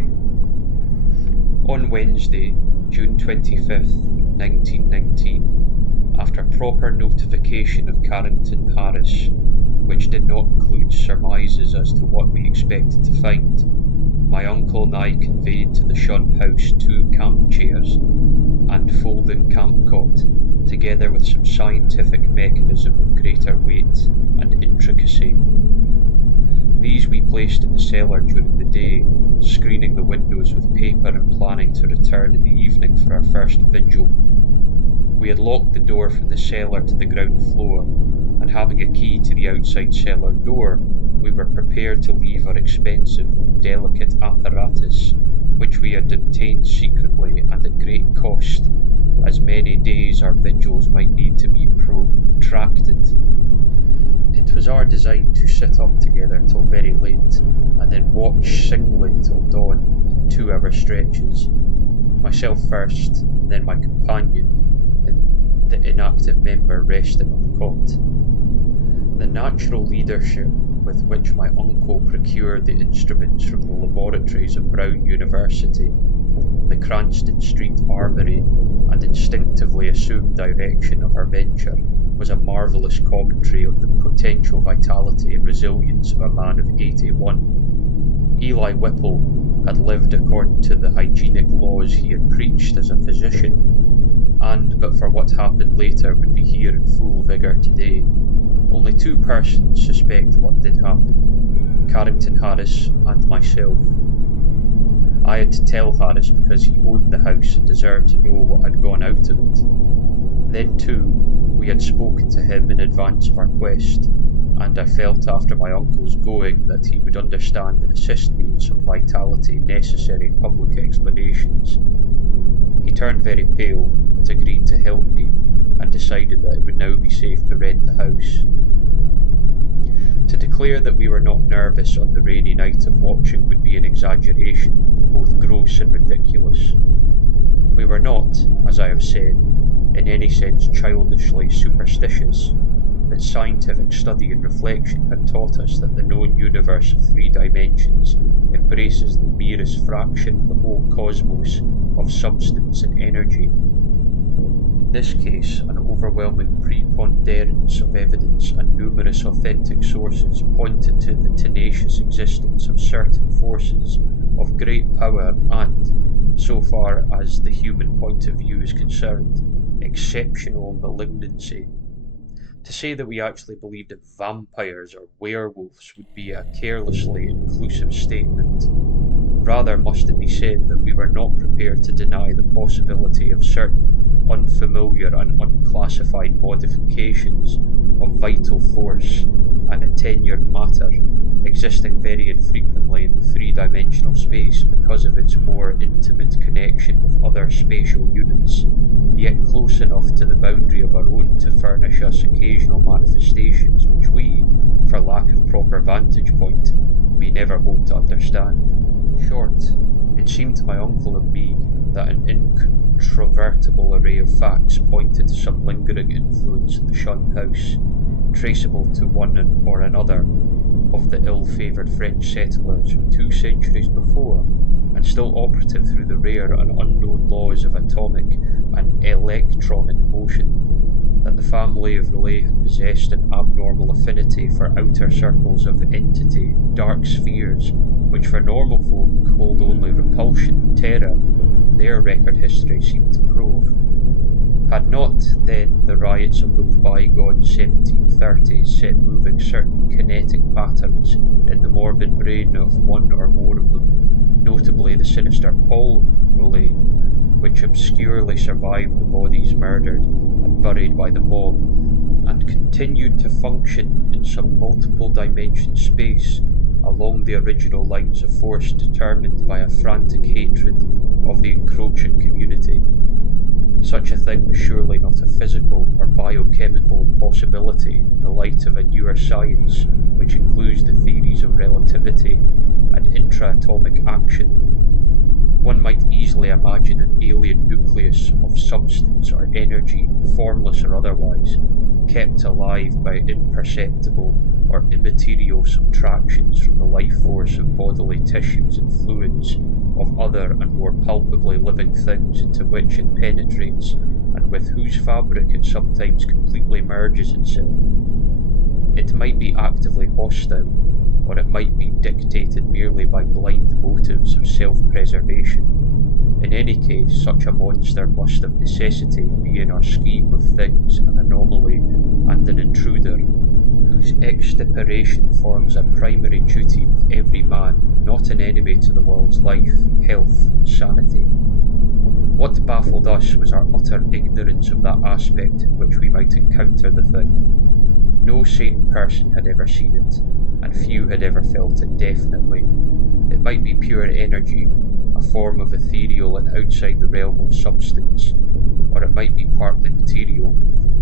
On Wednesday, June 25th, 1919, after proper notification of Carrington Harris, which did not include surmises as to what we expected to find, my uncle and I conveyed to the Shunned House 2 camp chairs and folding camp cot, together with some scientific mechanism of greater weight and intricacy. These we placed in the cellar during the day, screening the windows with paper and planning to return in the evening for our first vigil. We had locked the door from the cellar to the ground floor, and having a key to the outside cellar door, we were prepared to leave our expensive, delicate apparatus, which we had obtained secretly and at great cost, as many days our vigils might need to be protracted. It was our design to sit up together till very late, and then watch singly till dawn in 2-hour stretches, myself first, and then my companion, and the inactive member resting on the cot. The natural leadership with which my uncle procured the instruments from the laboratories of Brown University, the Cranston Street Armoury, and instinctively assumed direction of our venture was a marvellous commentary on the potential vitality and resilience of a man of 81. Eli Whipple had lived according to the hygienic laws he had preached as a physician, and but for what happened later would be here in full vigour today. Only 2 persons suspect what did happen, Carrington Harris and myself. I had to tell Harris because he owned the house and deserved to know what had gone out of it. Then too, we had spoken to him in advance of our quest, and I felt after my uncle's going that he would understand and assist me in some vitality necessary public explanations. He turned very pale, but agreed to help me, and decided safe to rent the house. To declare that we were not nervous on the rainy night of watching would be an exaggeration, both gross and ridiculous. We were not, as I have said, in any sense childishly superstitious, but scientific study and reflection had taught us that the known universe of 3 dimensions embraces the merest fraction of the whole cosmos of substance and energy. In this case, an overwhelming preponderance of evidence and numerous authentic sources pointed to the tenacious existence of certain forces of great power and, so far as the human point of view is concerned, exceptional malignancy. To say that we actually believed in vampires or werewolves would be a carelessly inclusive statement. Rather must it be said that we were not prepared to deny the possibility of certain unfamiliar and unclassified modifications of vital force and attenured matter existing very infrequently in the 3-dimensional space because of its more intimate connection with other spatial units, yet close enough to the boundary of our own to furnish us occasional manifestations which we, for lack of proper vantage point, may never hope to understand. In short, it seemed to my uncle and me that an incontrovertible array of facts pointed to some lingering influence in the Shunned House, traceable to one or another of the ill-favoured French settlers who 2 centuries before, and still operative through the rare and unknown laws of atomic and electronic motion, that the family of Relay had possessed an abnormal affinity for outer circles of entity, dark spheres, which for normal folk hold only repulsion and terror, their record history seemed to prove. Had not, then, the riots of those bygone 1730s set moving certain kinetic patterns in the morbid brain of one or more of them, notably the sinister Paul Rollet, which obscurely survived the bodies murdered and buried by the mob, and continued to function in some multiple dimension space along the original lines of force determined by a frantic hatred of the encroaching community. Such a thing was surely not a physical or biochemical impossibility in the light of a newer science which includes the theories of relativity and intra-atomic action. One might easily imagine an alien nucleus of substance or energy, formless or otherwise, kept alive by imperceptible or immaterial subtractions from the life force of bodily tissues and fluids of other and more palpably living things into which it penetrates and with whose fabric it sometimes completely merges itself. It might be actively hostile, or it might be dictated merely by blind motives of self-preservation. In any case, such a monster must of necessity be in our scheme of things an anomaly and an intruder, whose extirpation forms a primary duty with every man, not an enemy to the world's life, health, and sanity. What baffled us was our utter ignorance of that aspect in which we might encounter the thing. No sane person had ever seen it, and few had ever felt it definitely. It might be pure energy, a form of ethereal and outside the realm of substance, or it might be partly material,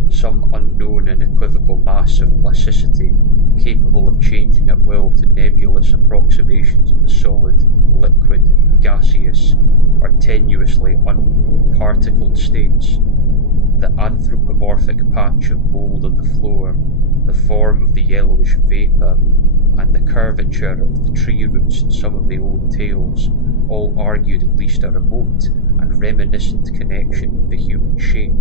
some unknown and equivocal mass of plasticity, capable of changing at will to nebulous approximations of the solid, liquid, gaseous, or tenuously unparticled states. The anthropomorphic patch of mould on the floor, the form of the yellowish vapour, and the curvature of the tree roots in some of the old tales all argued at least a remote and reminiscent connection with the human shape,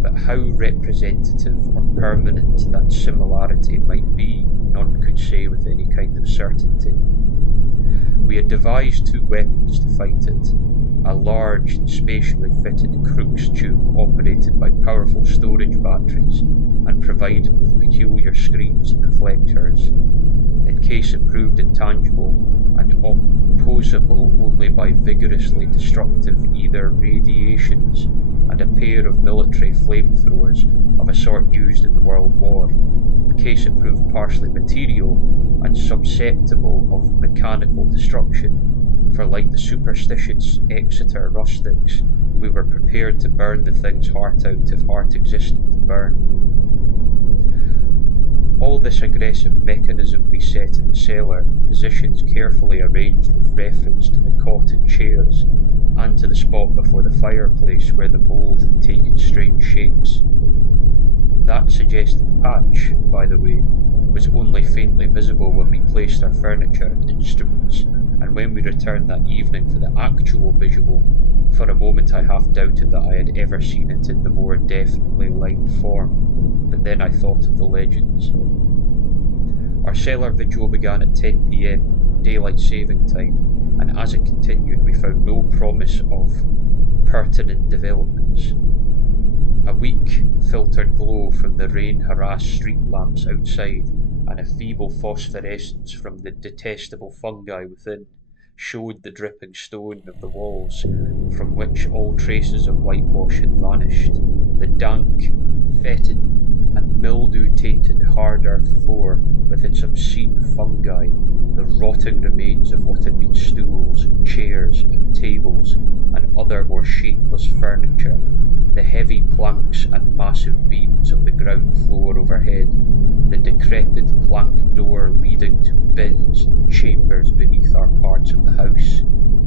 but how representative or permanent that similarity might be, none could say with any kind of certainty. We had devised 2 weapons to fight it, a large and spatially fitted Crookes tube operated by powerful storage batteries and provided with peculiar screens and reflectors, in case it proved intangible and opposable only by vigorously destructive ether radiations, and a pair of military flamethrowers of a sort used in the World War, in case it proved partially material and susceptible of mechanical destruction, for like the superstitious Exeter rustics, we were prepared to burn the thing's heart out if heart existed to burn. All this aggressive mechanism we set in the cellar, positions carefully arranged with reference to the cot and chairs, and to the spot before the fireplace where the mould had taken strange shapes. That suggestive patch, by the way, was only faintly visible when we placed our furniture and instruments, and when we returned that evening for the actual visual, for a moment I half doubted that I had ever seen it in the more definitely lined form, but then I thought of the legends. Our cellar vigil began at 10 p.m, daylight saving time, and as it continued we found no promise of pertinent developments. A weak, filtered glow from the rain-harassed street lamps outside and a feeble phosphorescence from the detestable fungi within showed the dripping stone of the walls, from which all traces of whitewash had vanished. The dank, fetid, and mildew-tainted hard earth floor, with its obscene fungi, the rotting remains of what had been stools, chairs, and tables, and other more shapeless furniture, the heavy planks and massive beams of the ground floor overhead, the decrepit plank door leading to bins and chambers beneath our parts of the house,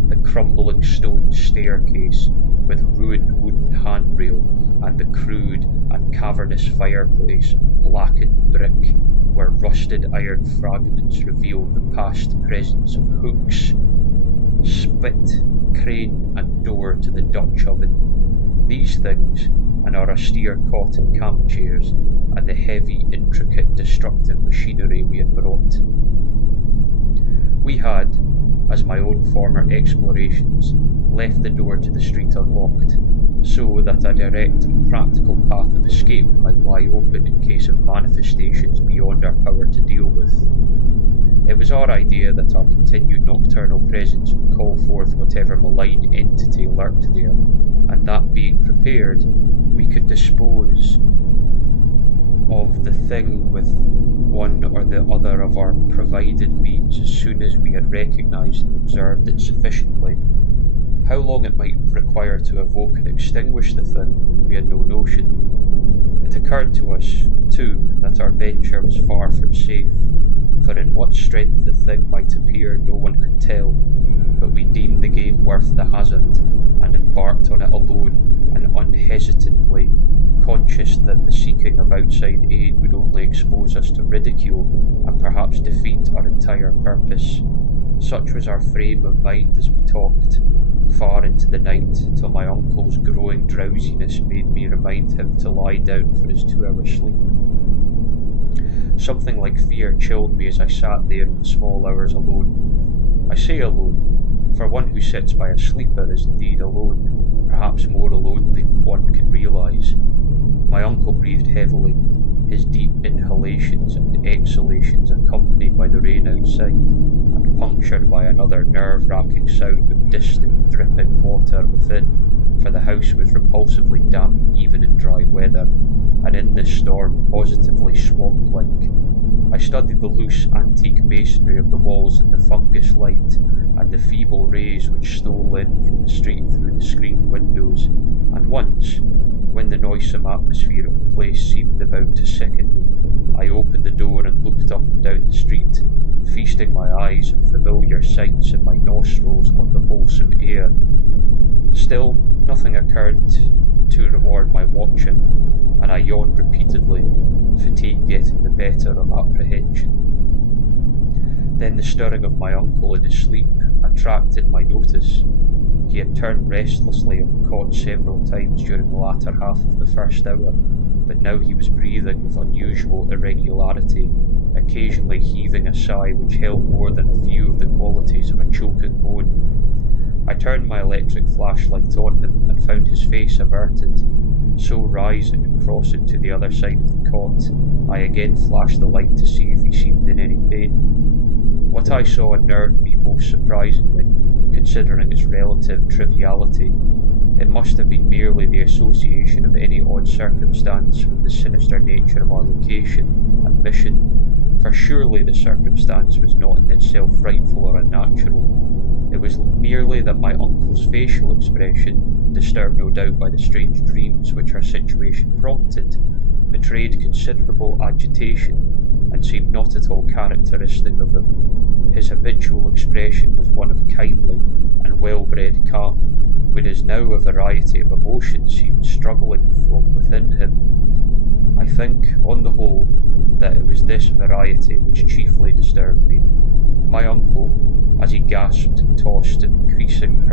the crumbling stone staircase with ruined wooden handrail, and the crude and cavernous fireplace of blackened brick, where rusted iron fragments revealed the past presence of hooks, spit, crane, and door to the Dutch oven. These things, and our austere cot and camp chairs, and the heavy, intricate, destructive machinery we had brought. We had, as my own former explorations, left the door to the street unlocked, so that a direct and practical path of escape might lie open in case of manifestations beyond our power to deal with. It was our idea that our continued nocturnal presence would call forth whatever malign entity lurked there, and that being prepared, we could dispose of the thing with one or the other of our provided means as soon as we had recognised and observed it sufficiently. How long it might require to evoke and extinguish the thing, we had no notion. It occurred to us, too, that our venture was far from safe, for in what strength the thing might appear no one could tell, but we deemed the game worth the hazard, and embarked on it alone and unhesitantly, conscious that the seeking of outside aid would only expose us to ridicule and perhaps defeat our entire purpose. Such was our frame of mind as we talked, far into the night, till my uncle's growing drowsiness made me remind him to lie down for his 2-hour sleep. Something like fear chilled me as I sat there in the small hours alone. I say alone, for one who sits by a sleeper is indeed alone, perhaps more alone than one can realise. My uncle breathed heavily, his deep inhalations and exhalations accompanied by the rain outside, and punctured by another nerve-wracking sound of distant dripping water within, for the house was repulsively damp even in dry weather, and in this storm positively swamp-like. I studied the loose antique masonry of the walls in the fungus light, and the feeble rays which stole in from the street through the screened windows, and once, when the noisome atmosphere of the place seemed about to sicken me, I opened the door and looked up and down the street, feasting my eyes on familiar sights and my nostrils on the wholesome air. Still, nothing occurred to reward my watching, and I yawned repeatedly, fatigue getting the better of apprehension. Then the stirring of my uncle in his sleep attracted my notice. He had turned restlessly on the cot several times during the latter half of the first hour, but now he was breathing with unusual irregularity, occasionally heaving a sigh which held more than a few of the qualities of a choking moan. I turned my electric flashlight on him and found his face averted, so rising and crossing to the other side of the cot, I again flashed the light to see if he seemed in any pain. What I saw unnerved me most surprisingly, considering its relative triviality. It must have been merely the association of any odd circumstance with the sinister nature of our location and mission, for surely the circumstance was not in itself frightful or unnatural. It was merely that my uncle's facial expression, disturbed no doubt by the strange dreams which our situation prompted, betrayed considerable agitation, and seemed not at all characteristic of him. His habitual expression was one of kindly and well-bred calm, whereas now a variety of emotions seemed struggling from within him. I think, on the whole, that it was this variety which chiefly disturbed me. My uncle, as he gasped and tossed in increasing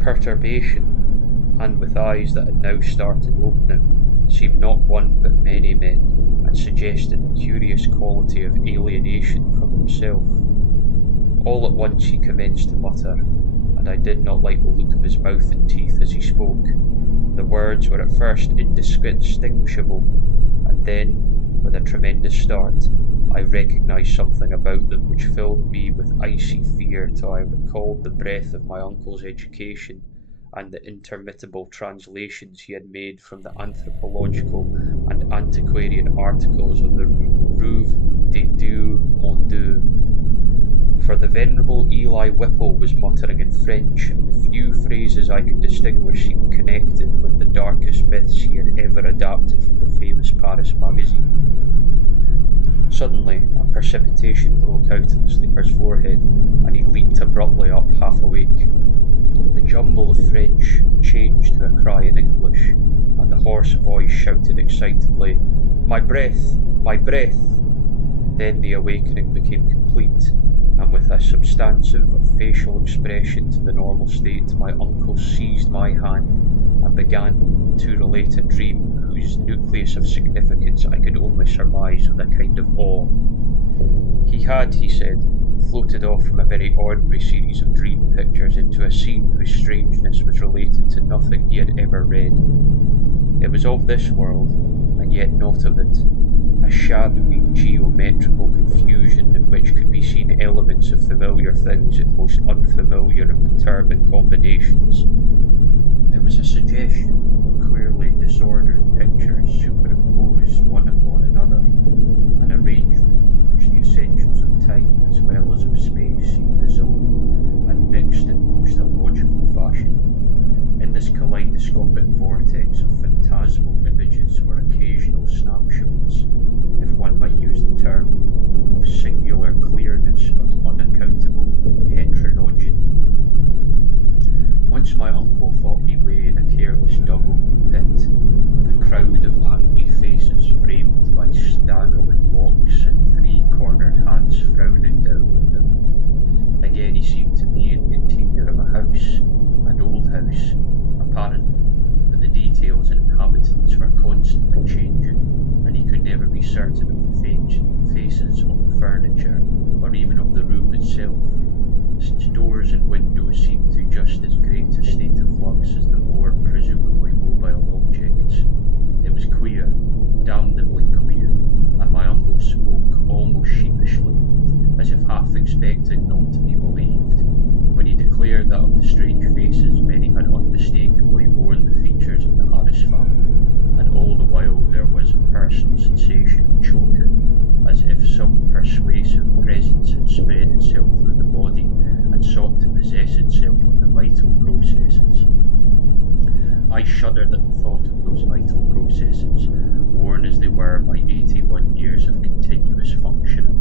perturbation, and with eyes that had now started opening, seemed not one but many men, and suggested a curious quality of alienation from himself. All at once he commenced to mutter, and I did not like the look of his mouth and teeth as he spoke. The words were at first indistinguishable, and then, with a tremendous start, I recognised something about them which filled me with icy fear till I recalled the breadth of my uncle's education and the interminable translations he had made from the anthropological and antiquarian articles of the Rue des Deux Mondes. For the venerable Eli Whipple was muttering in French, and the few phrases I could distinguish seemed connected with the darkest myths he had ever adapted from the famous Paris magazine. Suddenly, a precipitation broke out on the sleeper's forehead, and he leaped abruptly up, half awake. The jumble of French changed to a cry in English, and the hoarse voice shouted excitedly, "My breath! My breath!" Then the awakening became complete, and with a substantive facial expression to the normal state, my uncle seized my hand and began to relate a dream whose nucleus of significance I could only surmise with a kind of awe. He had, he said, floated off from a very ordinary series of dream pictures into a scene whose strangeness was related to nothing he had ever read. It was of this world, and yet not of it, a shadowy geometrical confusion in which could be seen elements of familiar things in most unfamiliar and perturbing combinations. There was a suggestion of queerly disordered pictures superimposed one upon another, an arrangement in which the essentials of time as well as of space seemed dissolved and mixed in most illogical fashion. In this kaleidoscopic vortex of phantasmal images were occasional snapshots, if one might use the term, of singular clearness but unaccountable heterogeneity. Once my uncle thought he lay in a careless duggle pit, with a crowd of angry faces framed by staggering locks and three-cornered hats frowning down on him. Again he seemed to be in the interior of a house, an old house, apparently, but the details and inhabitants were constantly changing, and he could never be certain of the faces of the furniture, or even of the room itself, since doors and windows seemed to just as great a state of flux as the more presumably mobile objects. It was queer, damnably queer, and my uncle spoke almost sheepishly, as if half expecting not to be believed, when he declared that of the strange faces many had unmistakably borne the features of the Harris family, and all the while there was a personal sensation of choking, as if some persuasive presence had spread itself through the body and sought to possess itself of the vital processes. I shuddered at the thought of those vital processes, worn as they were by 81 years of continuous functioning,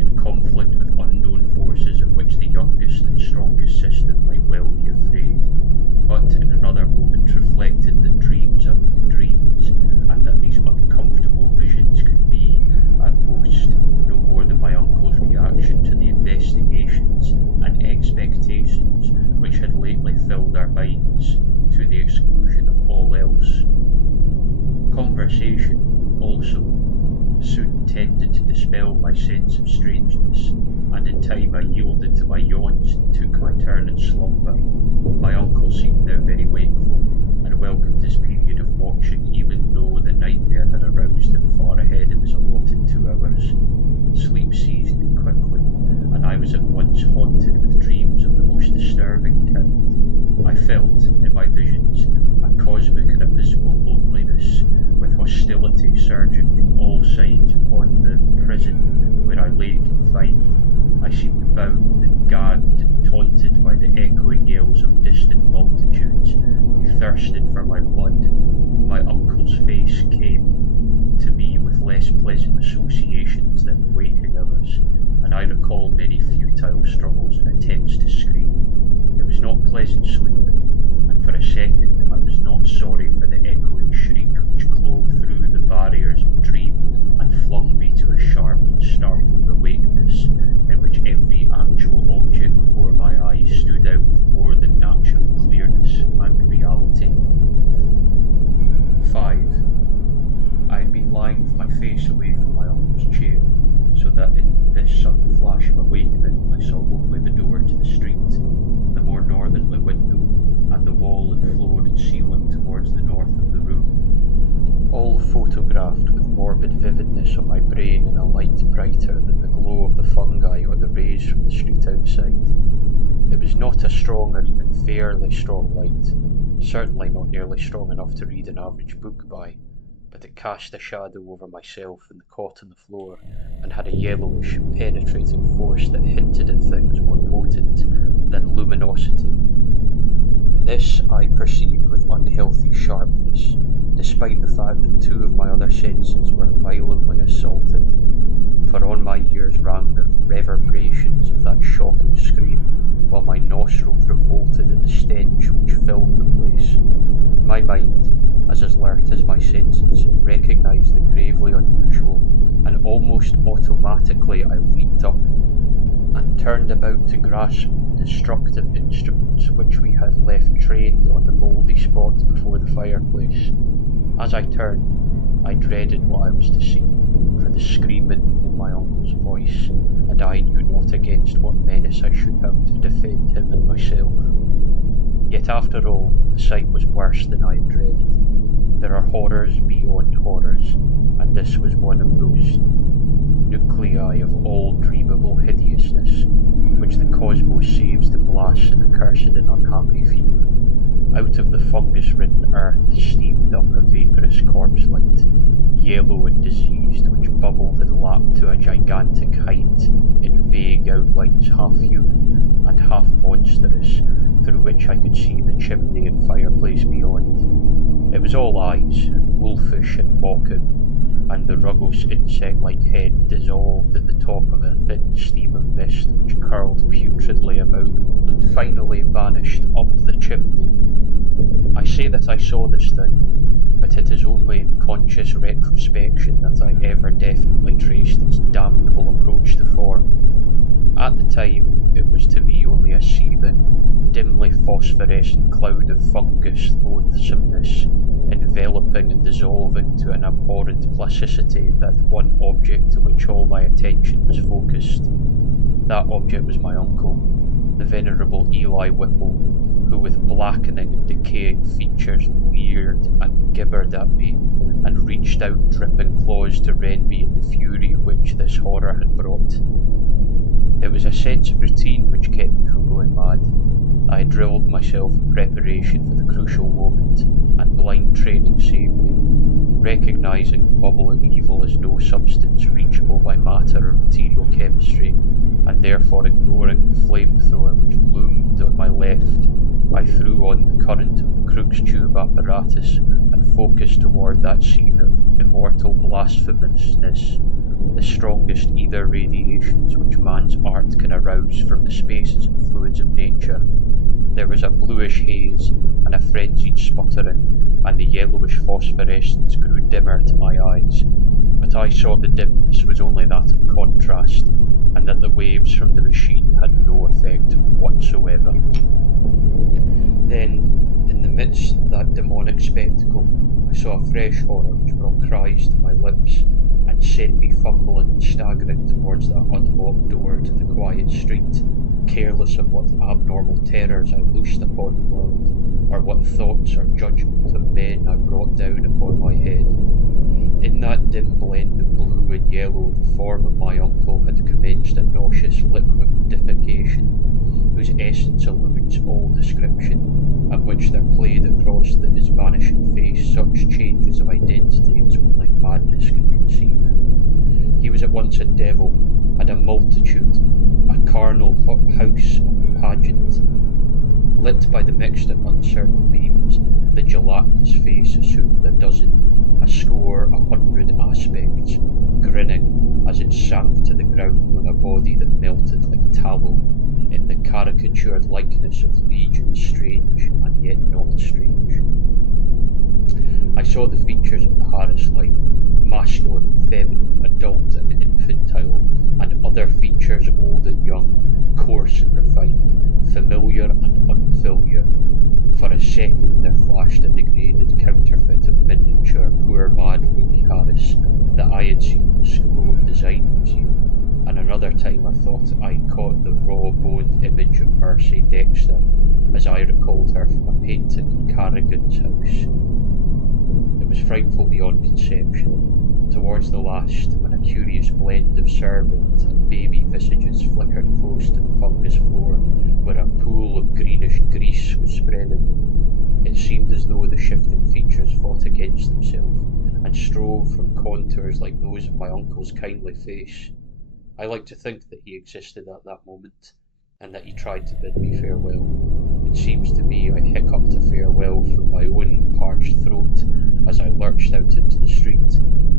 in conflict with unknown forces of which the youngest and strongest system might well be afraid, but in another moment reflected that dreams are only dreams, and that these uncomfortable visions could be, at most, no more than my uncle's reaction to the investigations and expectations which had lately filled our minds, to the exclusion of all else. Conversation, also, soon tended to dispel my sense of strangeness, and in time I yielded to my yawns and took my turn in slumber. My uncle seemed now very wakeful, and welcomed his period of watching, even though the nightmare had aroused him far ahead of his allotted 2 hours. Sleep seized me quickly, and I was at once haunted with dreams of the most disturbing kind. I felt, in my visions, a cosmic and abysmal loneliness, with hostility surging from all sides upon the prison where I lay confined. I seemed bound and gagged and taunted by the echoing yells of distant multitudes who thirsted for my blood. My uncle's face came to me with less pleasant associations photographed with morbid vividness on my brain in a light brighter than the glow of the fungi or the rays from the street outside. It was not a strong or even fairly strong light, certainly not nearly strong enough to read an average book by, but it cast a shadow over myself and the cot on the floor, and had a yellowish, penetrating force that hinted at things more potent than luminosity. This I perceived with unhealthy sharpness, despite the fact that two of my other senses were violently assaulted, for on my ears rang the reverberations of that shocking scream, while my nostrils revolted at the stench which filled the place. My mind, as alert as my senses, recognised the gravely unusual, and almost automatically I leaped up and turned about to grasp destructive instruments which we had left trained on the mouldy spot before the fireplace. As I turned, I dreaded what I was to see, for the scream had been in my uncle's voice, and I knew not against what menace I should have to defend him and myself. Yet after all, the sight was worse than I had dreaded. There are horrors beyond horrors, and this was one of those nuclei of all dreamable hideousness, which the cosmos saves to blast an accursed and unhappy few. Out of the fungus-ridden earth steamed up a vaporous corpse-light, yellow and diseased, which bubbled and lapped to a gigantic height in vague outlines half human and half monstrous, through which I could see the chimney and fireplace beyond. It was all eyes, wolfish and mocking, and the rugose insect-like head dissolved at the top of a thin stream of mist which curled putridly about them, and finally vanished up the chimney. I say that I saw this thing, but it is only in conscious retrospection that I ever definitely traced its damnable approach to form. At the time, it was to me only a seething, dimly phosphorescent cloud of fungus loathsomeness, enveloping and dissolving to an abhorrent plasticity that one object to which all my attention was focused. That object was my uncle, the venerable Eli Whipple, who with blackening and decaying features leered and gibbered at me, and reached out dripping claws to rend me in the fury which this horror had brought. It was a sense of routine which kept me from going mad. I had drilled myself in preparation for the crucial moment, and blind training saved me, recognising the bubbling evil as no substance reachable by matter or material chemistry, and therefore ignoring the flamethrower which loomed on my left. I threw on the current of the Crookes tube apparatus and focused toward that scene of immortal blasphemousness, the strongest ether radiations which man's art can arouse from the spaces and fluids of nature. There was a bluish haze and a frenzied sputtering, and the yellowish phosphorescence grew dimmer to my eyes, but I saw the dimness was only that of contrast, and that the waves from the machine had no effect whatsoever. Then, in the midst of that demonic spectacle, I saw a fresh horror which brought cries to my lips, and sent me fumbling and staggering towards that unlocked door to the quiet street, careless of what abnormal terrors I loosed upon the world, or what thoughts or judgment of men I brought down upon my head. In that dim blend of blue and yellow, the form of my uncle had commenced a nauseous liquidification, whose essence eludes all description, and which there played across his vanishing face such changes of identity as only madness can conceive. He was at once a devil and a multitude, a carnal house and a pageant. Lit by the mixed and uncertain beams, the gelatinous face assumed a dozen, a score, 100 aspects, grinning as it sank to the ground on a body that melted like tallow, in the caricatured likeness of legions strange and yet not strange. I saw the features of the Harris line, masculine and feminine, adult and infantile, and other features old and young, coarse and refined, familiar and unfamiliar. For a second there flashed a degraded counterfeit of miniature poor mad Ruby Harris that I had seen in the School of Design Museum, and another time I thought I caught the raw-boned image of Mercy Dexter, as I recalled her from a painting in Carrigan's house. It was frightful beyond conception. Towards the last, when a curious blend of servant and baby visages flickered close to the fungus floor, where a pool of greenish grease was spreading, it seemed as though the shifting features fought against themselves and strove from contours like those of my uncle's kindly face. I like to think that he existed at that moment, and that he tried to bid me farewell. It seems to me I hiccuped a farewell from my own parched throat as I lurched out into the street,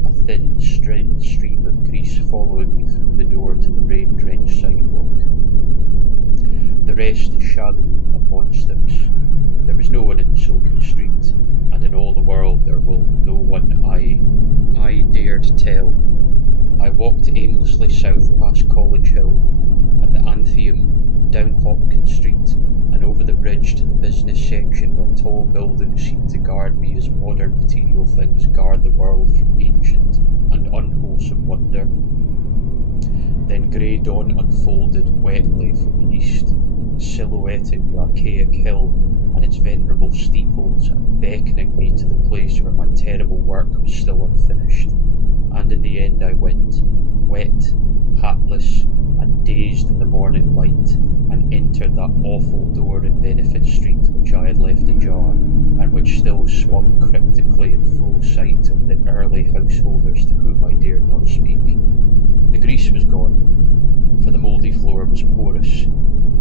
a thin, straight stream of grease following me through the door to the rain-drenched sidewalk. The rest is shadowy and monstrous. There was no one in the soaking street, and in all the world there will no one I dared tell. I walked aimlessly south past College Hill and the Athenaeum, down Hopkins Street, and over the bridge to the business section where tall buildings seemed to guard me as modern material things guard the world from ancient and unwholesome wonder. Then grey dawn unfolded wetly from the east, silhouetting the archaic hill and its venerable steeples and beckoning me to the place where my terrible work was still unfinished. And in the end I went, wet, hatless, and dazed in the morning light, and entered that awful door in Benefit Street which I had left ajar, and which still swung cryptically in full sight of the early householders to whom I dared not speak. The grease was gone, for the mouldy floor was porous,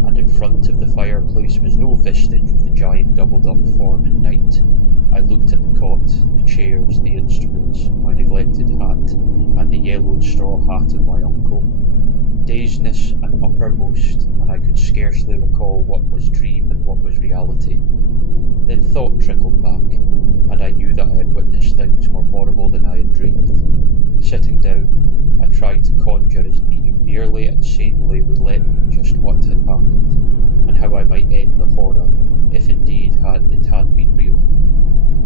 and in front of the fireplace was no vestige of the giant doubled-up form in night. I looked at the cot, the chairs, the instruments, my neglected hat, and the yellowed straw hat of my uncle. Dazedness and uppermost, and I could scarcely recall what was dream and what was reality. Then thought trickled back, and I knew that I had witnessed things more horrible than I had dreamed. Sitting down, I tried to conjure as nearly and sanely would let me just what had happened, and how I might end the horror, if indeed it had been real.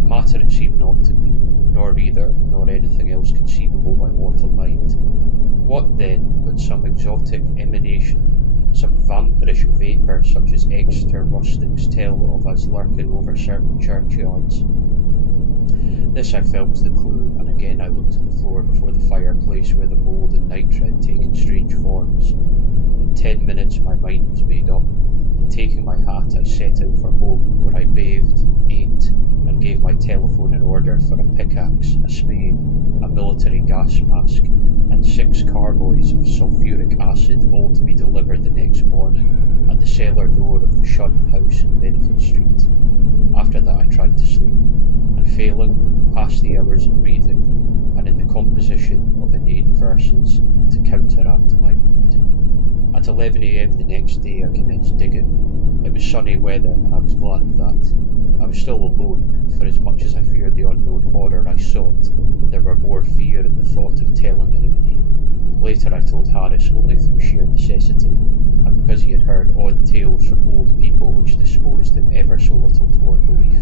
Matter it seemed not to be, nor either, nor anything else conceivable by mortal mind. What then but some exotic emanation, some vampirish vapour such as Exeter rustics tell of as lurking over certain churchyards? This I felt was the clue, and again I looked at the floor before the fireplace where the mould and nitre had taken strange forms. In 10 minutes my mind was made up, and taking my hat I set out for home, where I bathed, ate, and gave my telephone an order for a pickaxe, a spade, a military gas mask, and 6 carboys of sulphuric acid, all to be delivered the next morning at the cellar door of the Shunned House in Benefit Street. After that I tried to sleep, and failing, passed the hours in reading, and in the composition of inane verses to counteract my mood. At 11 a.m. the next day I commenced digging. It was sunny weather, and I was glad of that. I was still alone, for as much as I feared the unknown horror I sought, there were more fear in the thought of telling anybody. Later I told Harris only through sheer necessity, and because he had heard odd tales from old people which disposed him ever so little toward belief.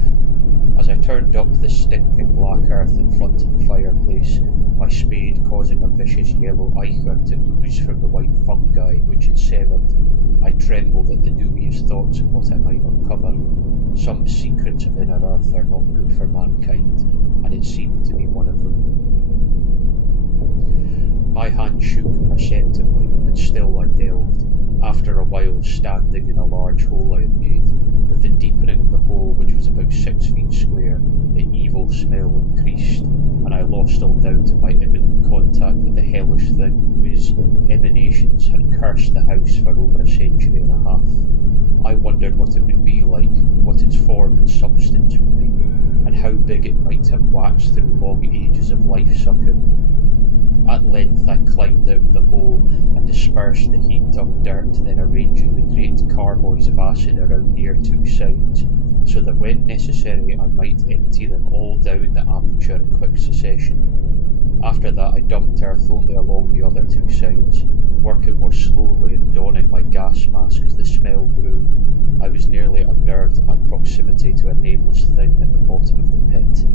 As I turned up the stinking black earth in front of the fireplace, my spade causing a vicious yellow ichor to ooze from the white fungi which it severed, I trembled at the dubious thoughts of what I might uncover. Some secrets of inner earth are not good for mankind, and it seemed to be one of them. My hand shook perceptibly, but still I delved, after a while standing in a large hole I had made. With the deepening of the hole, which was about 6 feet square, the evil smell increased, and I lost all doubt of my imminent contact with the hellish thing whose emanations had cursed the house for over a century and a half. I wondered what it would be like, what its form and substance would be, and how big it might have waxed through long ages of life-sucking. At length I climbed out of the hole and dispersed the heaped-up dirt, then arranging the great carboys of acid around near 2 sides, so that when necessary I might empty them all down the aperture in quick succession. After that I dumped earth only along the other 2 sides, working more slowly and donning my gas mask as the smell grew. I was nearly unnerved at my proximity to a nameless thing at the bottom of the pit.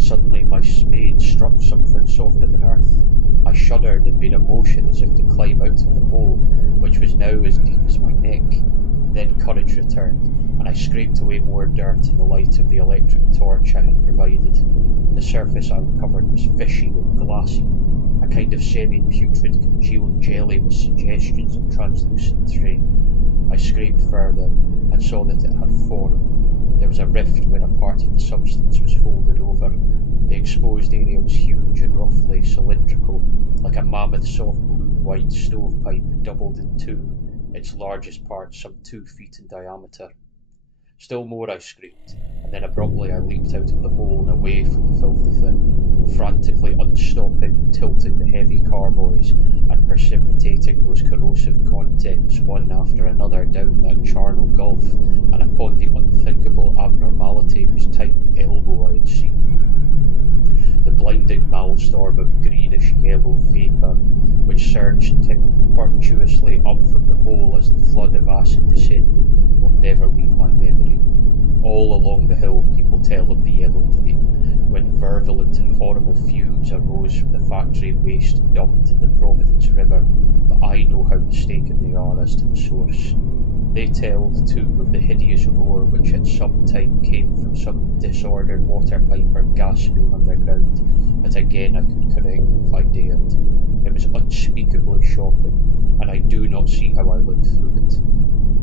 Suddenly my spade struck something softer than earth. I shuddered and made a motion as if to climb out of the hole, which was now as deep as my neck. Then courage returned, and I scraped away more dirt in the light of the electric torch I had provided. The surface I uncovered was fishy and glassy, a kind of semi-putrid congealed jelly with suggestions of translucent frame. I scraped further and saw that it had form. There was a rift where a part of the substance was folded over. The exposed area was huge and roughly cylindrical, like a mammoth soft blue-white stovepipe doubled in two, its largest part some 2 feet in diameter. Still more I screamed, and then abruptly I leaped out of the hole and away from the filthy thing, frantically unstopping and tilting the heavy carboys and precipitating those corrosive contents one after another down that charnel gulf and upon the unthinkable abnormality whose tight elbow I had seen. The blinding maelstrom of greenish-yellow vapour, which surged tempestuously up from the hole as the flood of acid descended, will never leave my memory. All along the hill people tell of the yellow day, when virulent and horrible fumes arose from the factory waste dumped in the Providence River, but I know how mistaken they are as to the source. They tell, too, of the hideous roar which at some time came from some disordered water pipe or gas main underground, but again I could correct them if I dared. It was unspeakably shocking, and I do not see how I lived through it.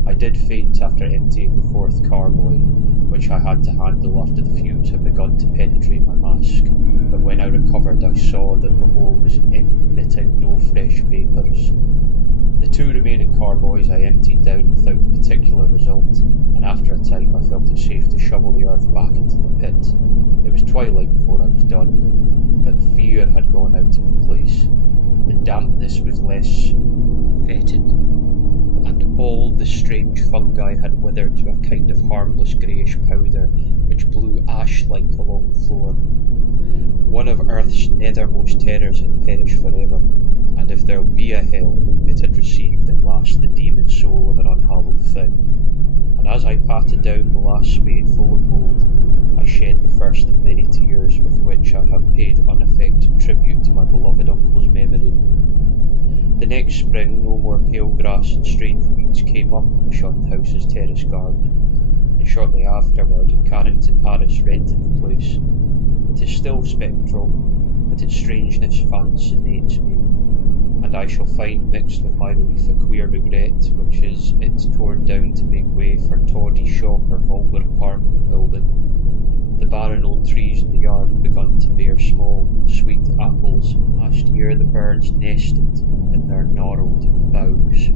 I did faint after emptying the 4th carboy, which I had to handle after the fumes had begun to penetrate my mask, but when I recovered I saw that the hole was emitting no fresh vapours. The 2 remaining carboys I emptied down without particular result, and after a time I felt it safe to shovel the earth back into the pit. It was twilight before I was done, but fear had gone out of the place. The dampness was less fetid, and all the strange fungi had withered to a kind of harmless greyish powder which blew ash-like along the floor. One of Earth's nethermost terrors had perished forever, and if there be a hell, it had received at last the demon soul of an unhallowed thing. And as I patted down the last spadeful of mould, I shed the first of many tears with which I have paid unaffected tribute to my beloved uncle's memory. The next spring no more pale grass and strange weeds came up in the Shunned House's terrace garden, and shortly afterward Carrington Harris rented the place. It is still spectral, but its strangeness fascinates me, and I shall find mixed with my relief a queer regret, which is it torn down to make way for tawdry shop or vulgar apartment building. The barren old trees in the yard had begun to bear small, sweet apples. Last year the birds nested in their gnarled boughs.